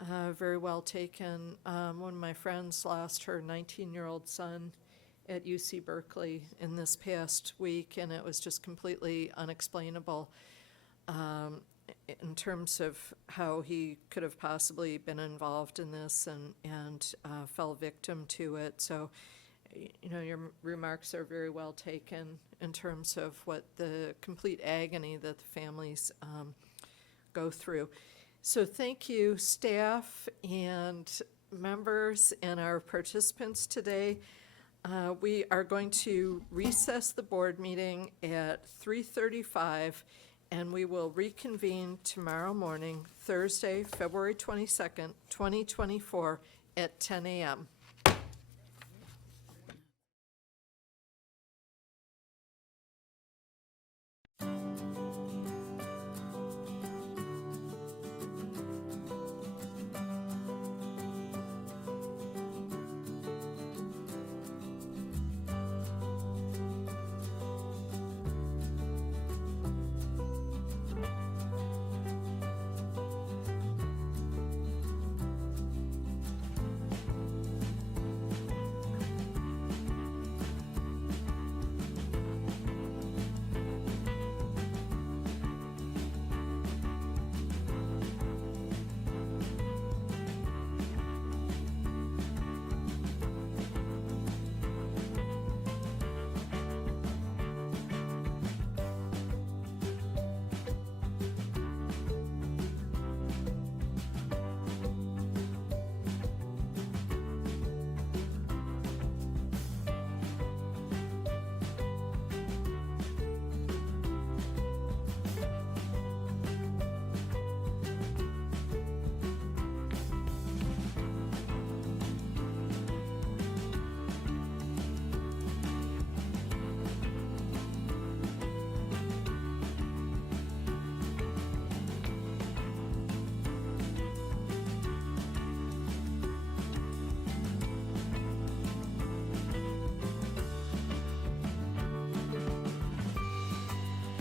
very well taken. One of my friends lost her 19-year-old son at UC Berkeley in this past week, and it was just completely unexplainable in terms of how he could have possibly been involved in this and fell victim to it. So, you know, your remarks are very well taken in terms of what the complete agony that the families go through. So thank you, staff and members and our participants today. We are going to recess the board meeting at 3:35, and we will reconvene tomorrow morning, Thursday, February 22nd, 2024, at 10 a.m.